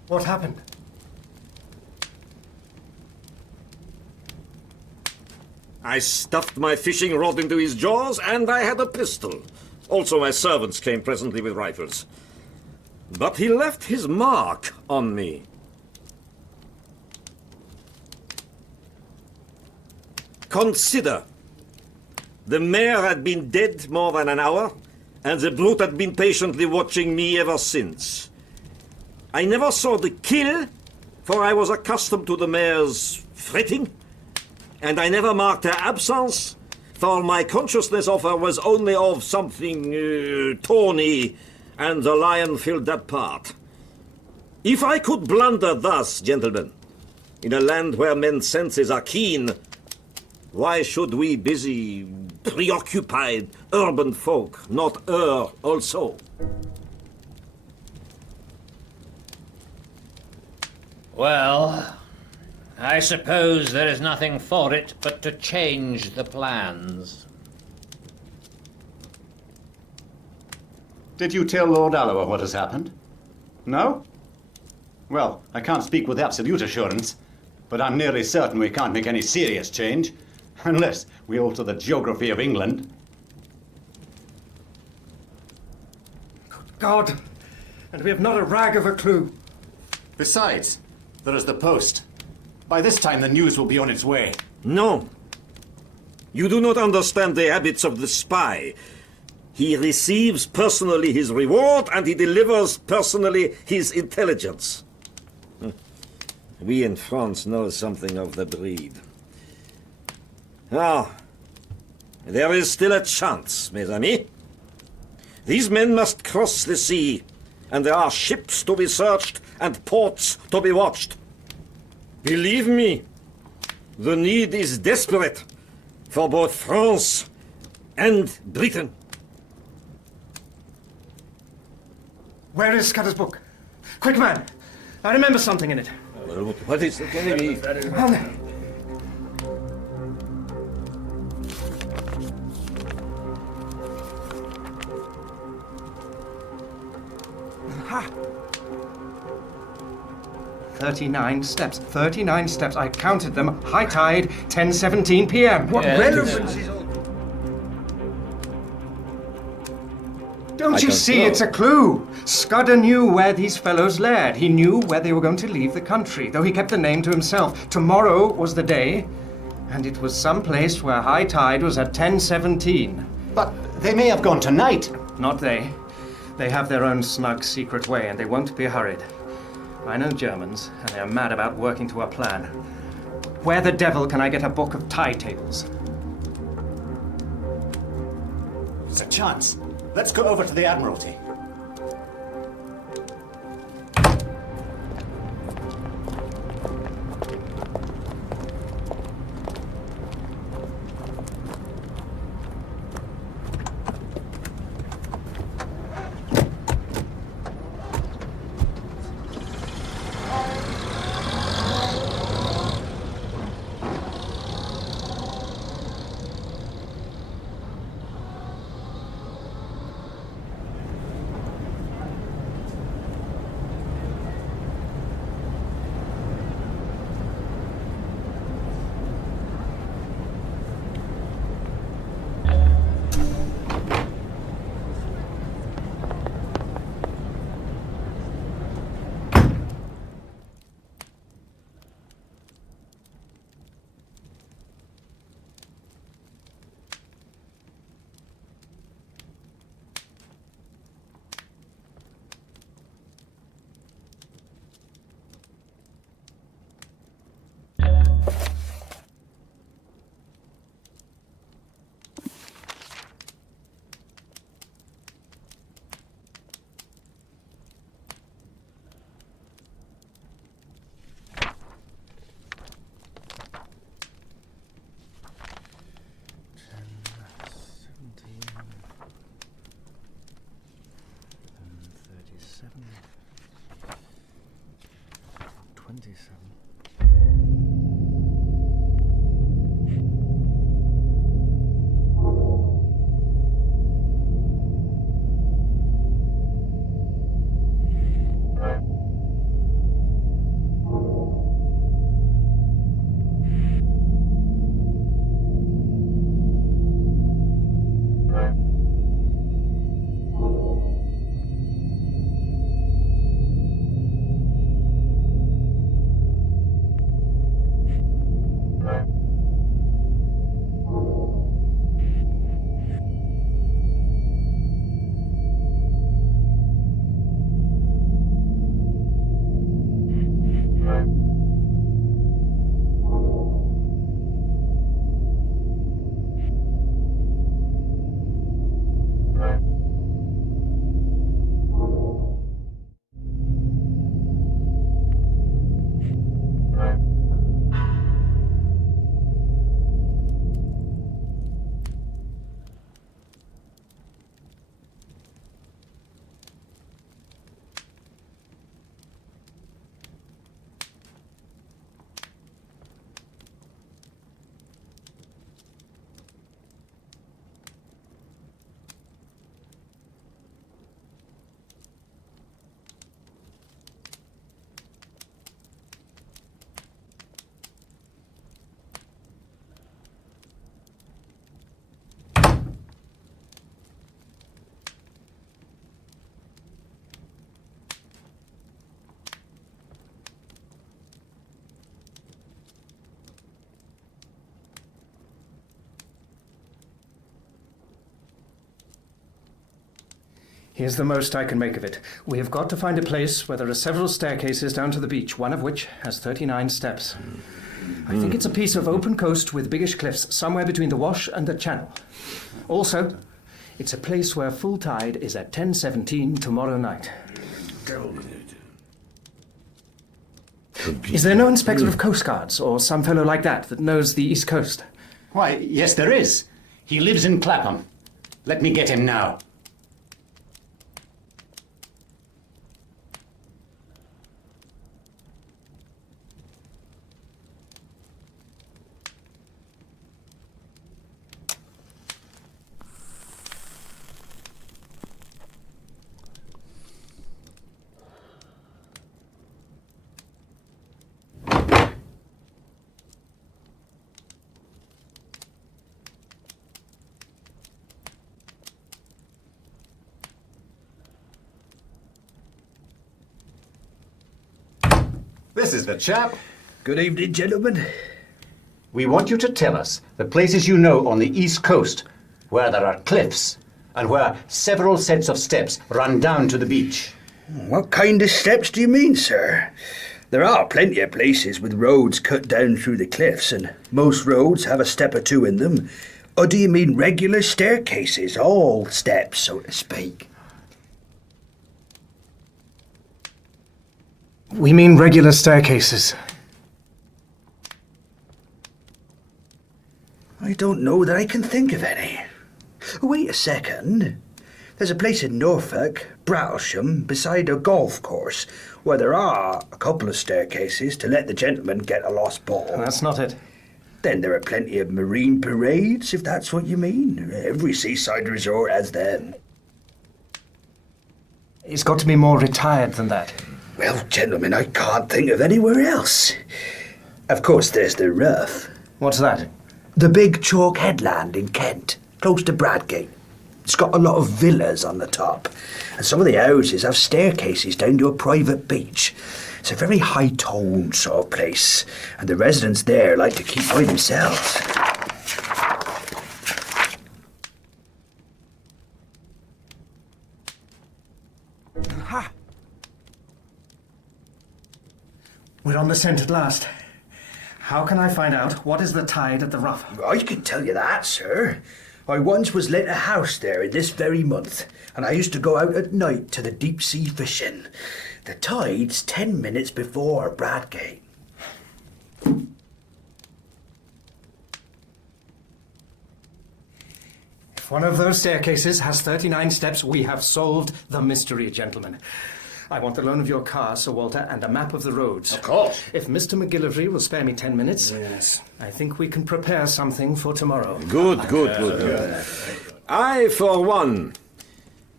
What happened? I stuffed my fishing rod into his jaws, and I had a pistol. Also, my servants came presently with rifles. But he left his mark on me. Consider. The mayor had been dead more than an hour, and the brute had been patiently watching me ever since. I never saw the kill, for I was accustomed to the mayor's fretting, and I never marked her absence, for my consciousness of her was only of something tawny, and the lion filled that part. If I could blunder thus, gentlemen, in a land where men's senses are keen, why should we busy, preoccupied urban folk not err also? Well, I suppose there is nothing for it but to change the plans. Did you tell Lord Alloa what has happened? No? Well, I can't speak with absolute assurance, but I'm nearly certain we can't make any serious change, unless we alter the geography of England. Good God! And we have not a rag of a clue. Besides, there is the post. By this time the news will be on its way. No. You do not understand the habits of the spy. He receives personally his reward, and he delivers personally his intelligence. We in France know something of the breed. Ah, there is still a chance, mes amis. These men must cross the sea, and there are ships to be searched and ports to be watched. Believe me, the need is desperate for both France and Britain. Where is Scudder's book? Quick, man! I remember something in it. What is it going to be? On there. Ha! 39 steps. 39 steps. I counted them. High tide, 10:17 p.m. What relevance is all... Don't you see? It's a clue. Scudder knew where these fellows laired. He knew where they were going to leave the country, though he kept the name to himself. Tomorrow was the day, and it was some place where high tide was at 10:17. But they may have gone tonight. Not they. They have their own snug, secret way, and they won't be hurried. I know Germans, and they are mad about working to a plan. Where the devil can I get a book of tide tables? It's a chance. Let's go over to the Admiralty. Here's the most I can make of it. We have got to find a place where there are several staircases down to the beach, one of which has 39 steps. I think it's a piece of open coast with biggish cliffs, somewhere between the Wash and the Channel. Also, it's a place where full tide is at 10:17 tomorrow night. Is there no inspector of coast guards or some fellow like that knows the East Coast? Why, yes, there is. He lives in Clapham. Let me get him now. This is the chap. Good evening, gentlemen. We want you to tell us the places you know on the East Coast where there are cliffs and where several sets of steps run down to the beach. What kind of steps do you mean, sir? There are plenty of places with roads cut down through the cliffs, and most roads have a step or two in them. Or do you mean regular staircases, all steps, so to speak? We mean regular staircases. I don't know that I can think of any. Wait a second. There's a place in Norfolk, Brattlesham, beside a golf course, where there are a couple of staircases to let the gentleman get a lost ball. That's not it. Then there are plenty of marine parades, if that's what you mean. Every seaside resort has them. It's got to be more retired than that. Well, gentlemen, I can't think of anywhere else. Of course, there's the Rough. What's that? The big chalk headland in Kent, close to Bradgate. It's got a lot of villas on the top, and some of the houses have staircases down to a private beach. It's a very high-toned sort of place, and the residents there like to keep by themselves. Aha! We're on the scent at last. How can I find out what is the tide at the Rough? I can tell you that, sir. I once was let a house there in this very month, and I used to go out at night to the deep sea fishing. The tide's 10 minutes before Bradgate. If one of those staircases has 39 steps, we have solved the mystery, gentlemen. I want the loan of your car, Sir Walter, and a map of the roads. Of course. If Mr. McGillivray will spare me 10 minutes, yes, I think we can prepare something for tomorrow. Good. I, for one,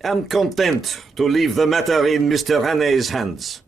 am content to leave the matter in Mr. Hannay's hands.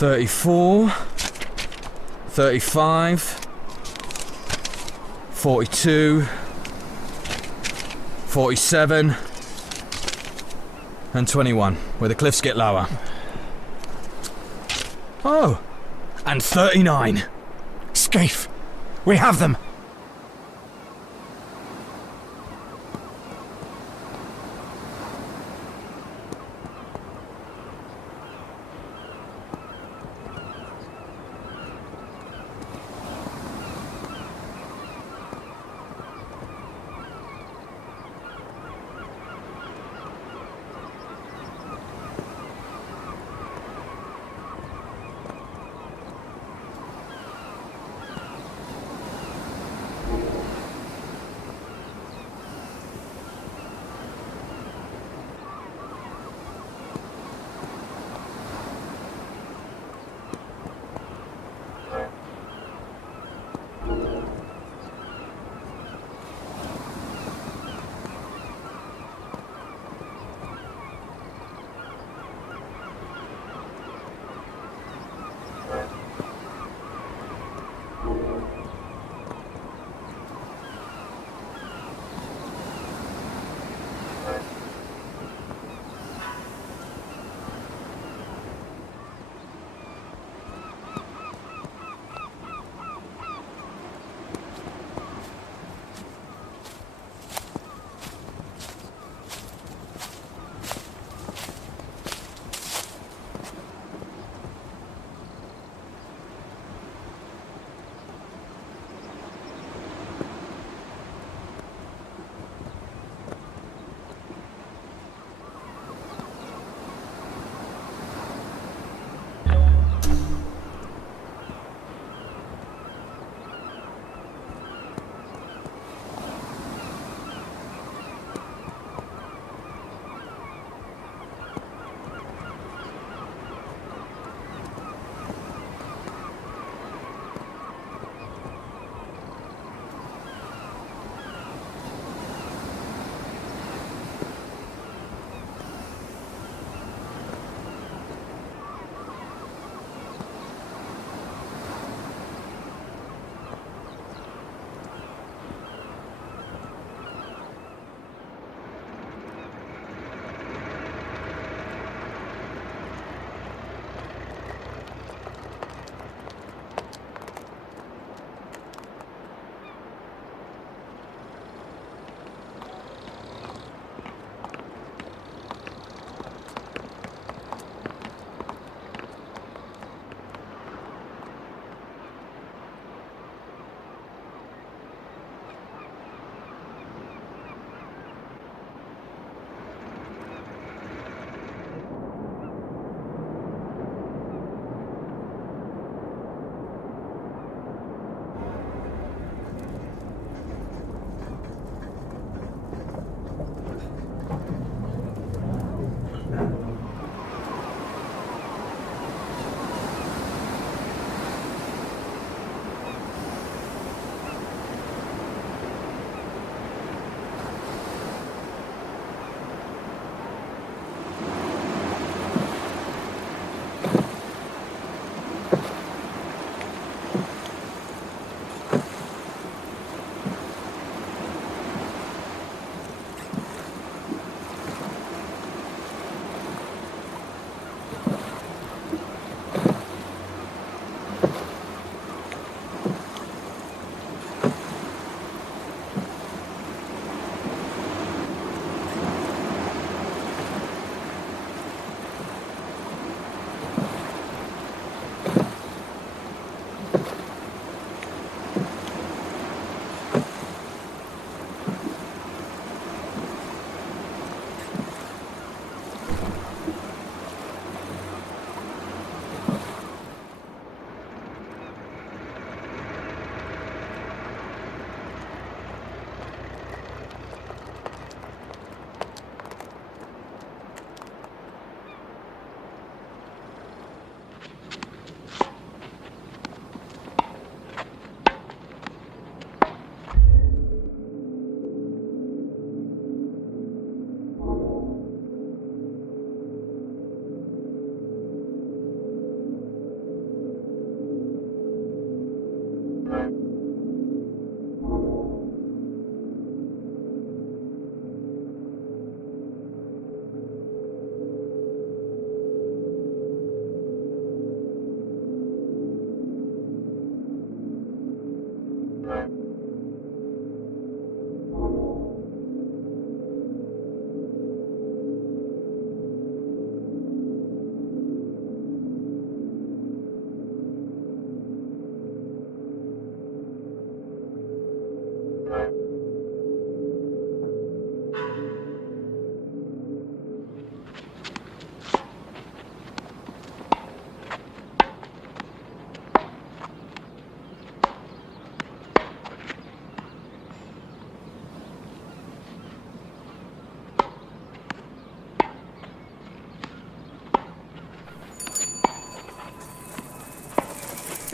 $34, $35, $42, $47, and $21, where the cliffs get lower. Oh, and $39. Scaife, we have them.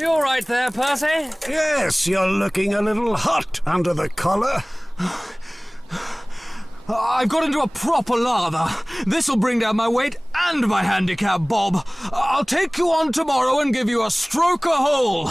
You all right there, Percy? Yes, you're looking a little hot under the collar. I've got into a proper lather. This'll bring down my weight and my handicap, Bob. I'll take you on tomorrow and give you a stroke a hole.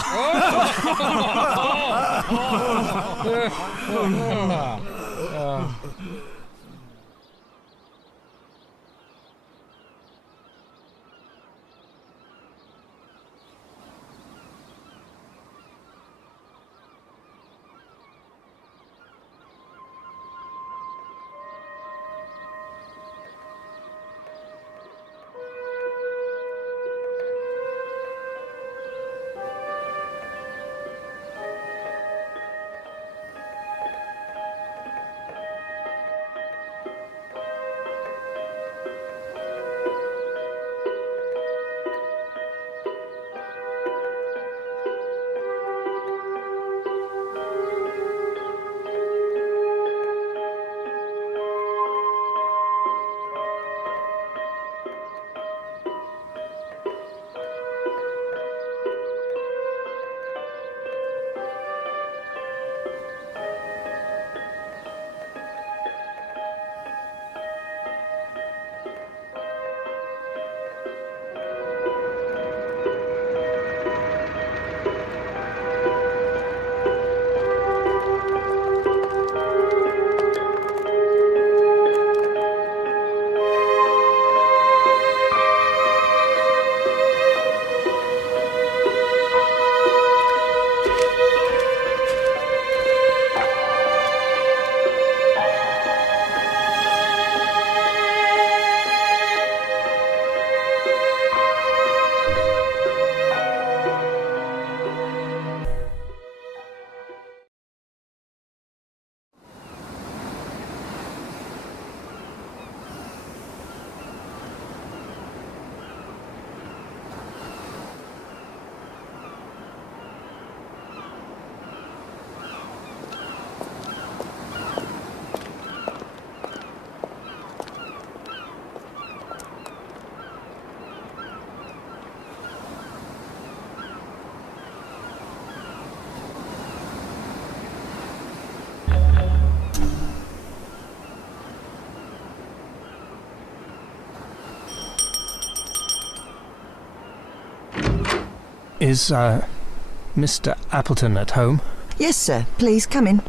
Is, Mr. Appleton at home? Yes, sir. Please, come in.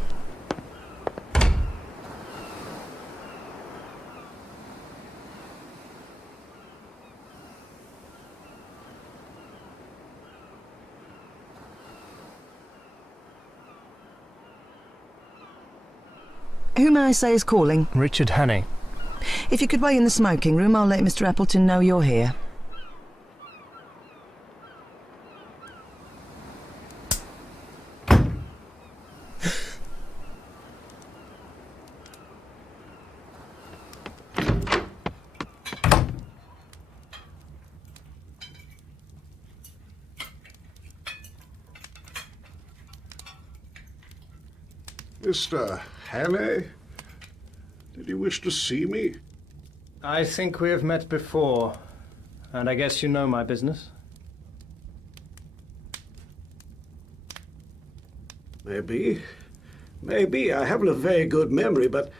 Who may I say is calling? Richard Hannay. If you could wait in the smoking room, I'll let Mr. Appleton know you're here. Mr. Hannay? Did you wish to see me? I think we have met before, and I guess you know my business. Maybe. Maybe. I haven't a very good memory, but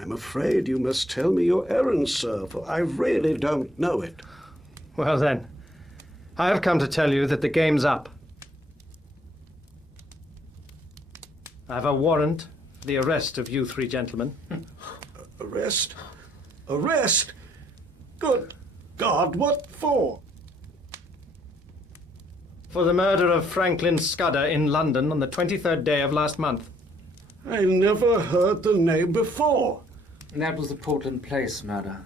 I'm afraid you must tell me your errand, sir, for I really don't know it. Well then, I have come to tell you that the game's up. I have a warrant for the arrest of you three gentlemen. Arrest? Arrest? Good God, what for? For the murder of Franklin Scudder in London on the 23rd day of last month. I never heard the name before. That was the Portland Place murder.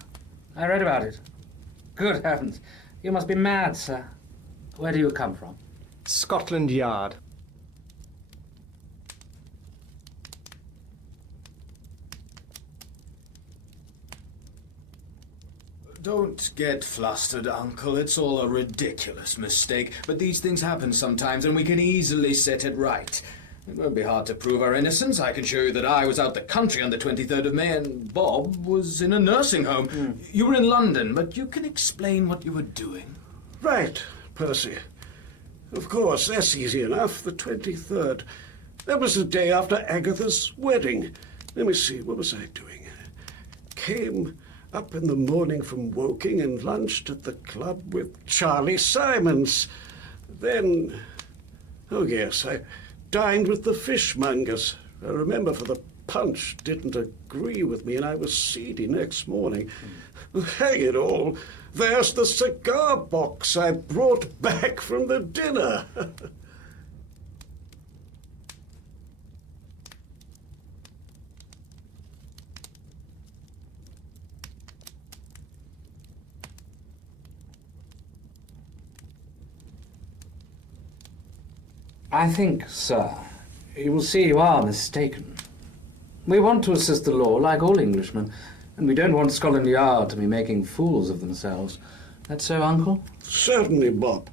I read about it. Good heavens. You must be mad, sir. Where do you come from? Scotland Yard. Don't get flustered, Uncle. It's all a ridiculous mistake. But these things happen sometimes, and we can easily set it right. It won't be hard to prove our innocence. I can show you that I was out the country on the 23rd of May, and Bob was in a nursing home. You were in London, but you can explain what you were doing. Right, Percy. Of course, that's easy enough. The 23rd. That was the day after Agatha's wedding. Let me see, what was I doing? Came up in the morning from Woking and lunched at the club with Charlie Simons. Then, oh yes, I dined with the fishmongers. I remember, for the punch didn't agree with me and I was seedy next morning. Hang it all, there's the cigar box I brought back from the dinner. I think, sir, you will see you are mistaken. We want to assist the law like all Englishmen, and we don't want Scotland Yard to be making fools of themselves. That so, Uncle? Certainly, Bob.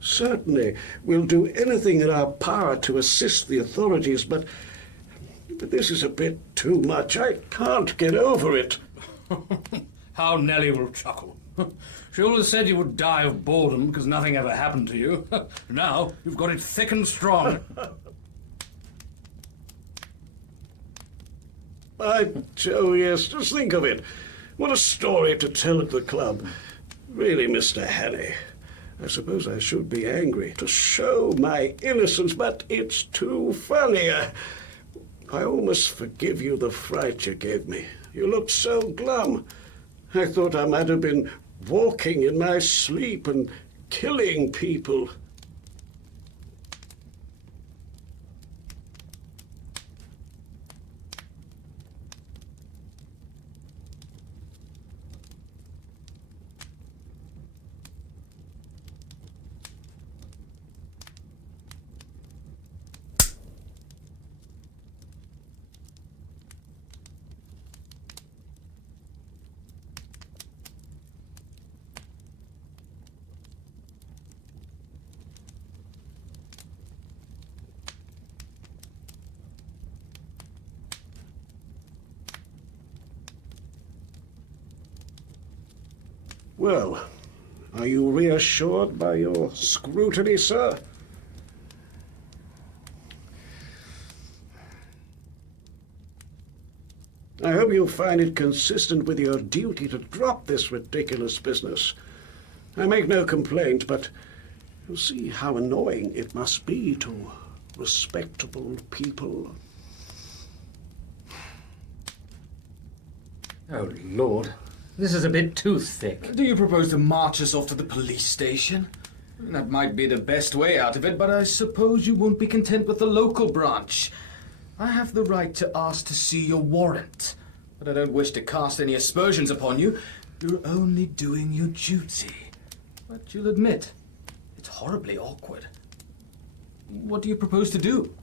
Certainly. We'll do anything in our power to assist the authorities, but this is a bit too much. I can't get over it. How Nellie will chuckle. She always said you would die of boredom because nothing ever happened to you. Now you've got it thick and strong. By Jove, yes, just think of it. What a story to tell at the club. Really, Mr. Hannay, I suppose I should be angry to show my innocence, but it's too funny. I almost forgive you the fright you gave me. You looked so glum. I thought I might have been walking in my sleep and killing people. Well, are you reassured by your scrutiny, sir? I hope you find it consistent with your duty to drop this ridiculous business. I make no complaint, but you see how annoying it must be to respectable people. Oh, Lord. This is a bit too thick. Do you propose to march us off to the police station? That might be the best way out of it, but I suppose you won't be content with the local branch. I have the right to ask to see your warrant, but I don't wish to cast any aspersions upon you. You're only doing your duty. But you'll admit, it's horribly awkward. What do you propose to do?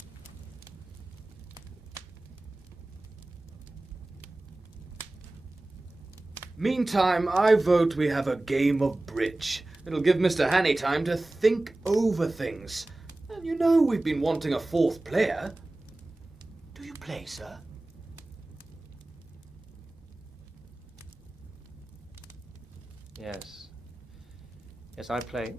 Meantime, I vote we have a game of bridge. It'll give Mr. Hannay time to think over things. And you know we've been wanting a fourth player. Do you play, sir? Yes. Yes, I play.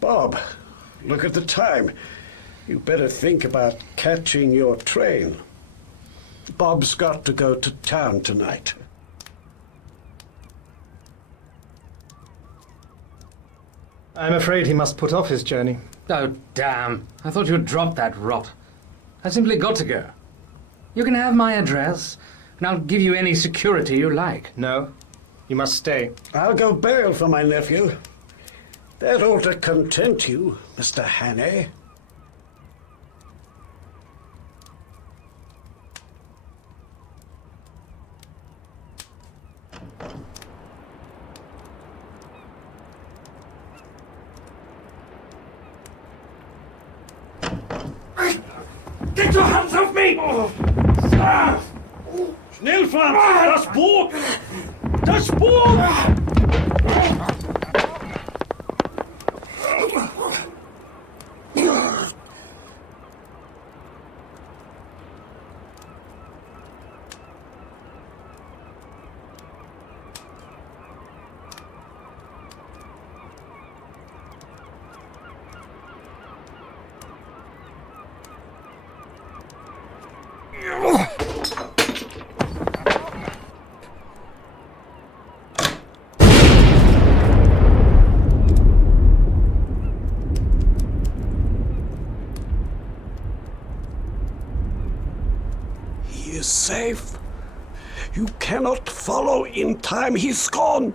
Bob, look at the time. You better think about catching your train. Bob's got to go to town tonight. I'm afraid he must put off his journey. Oh, damn. I thought you had dropped that rot. I simply got to go. You can have my address, and I'll give you any security you like. No, you must stay. I'll go bail for my nephew. That ought to content you, Mr. Hannay. Get your hands off me! Schnell, Franz! Das Boot! Das Boot! He is safe. You cannot follow in time. He's gone.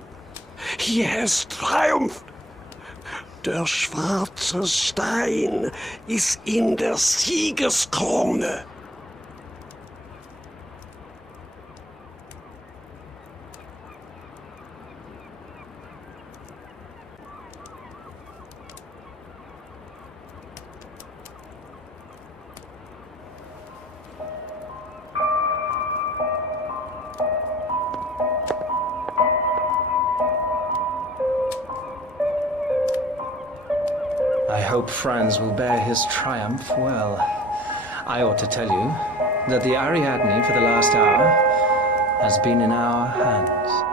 He has triumphed. Der schwarze Stein ist in der Siegeskrone. I hope Franz will bear his triumph well. I ought to tell you that the Ariadne for the last hour has been in our hands.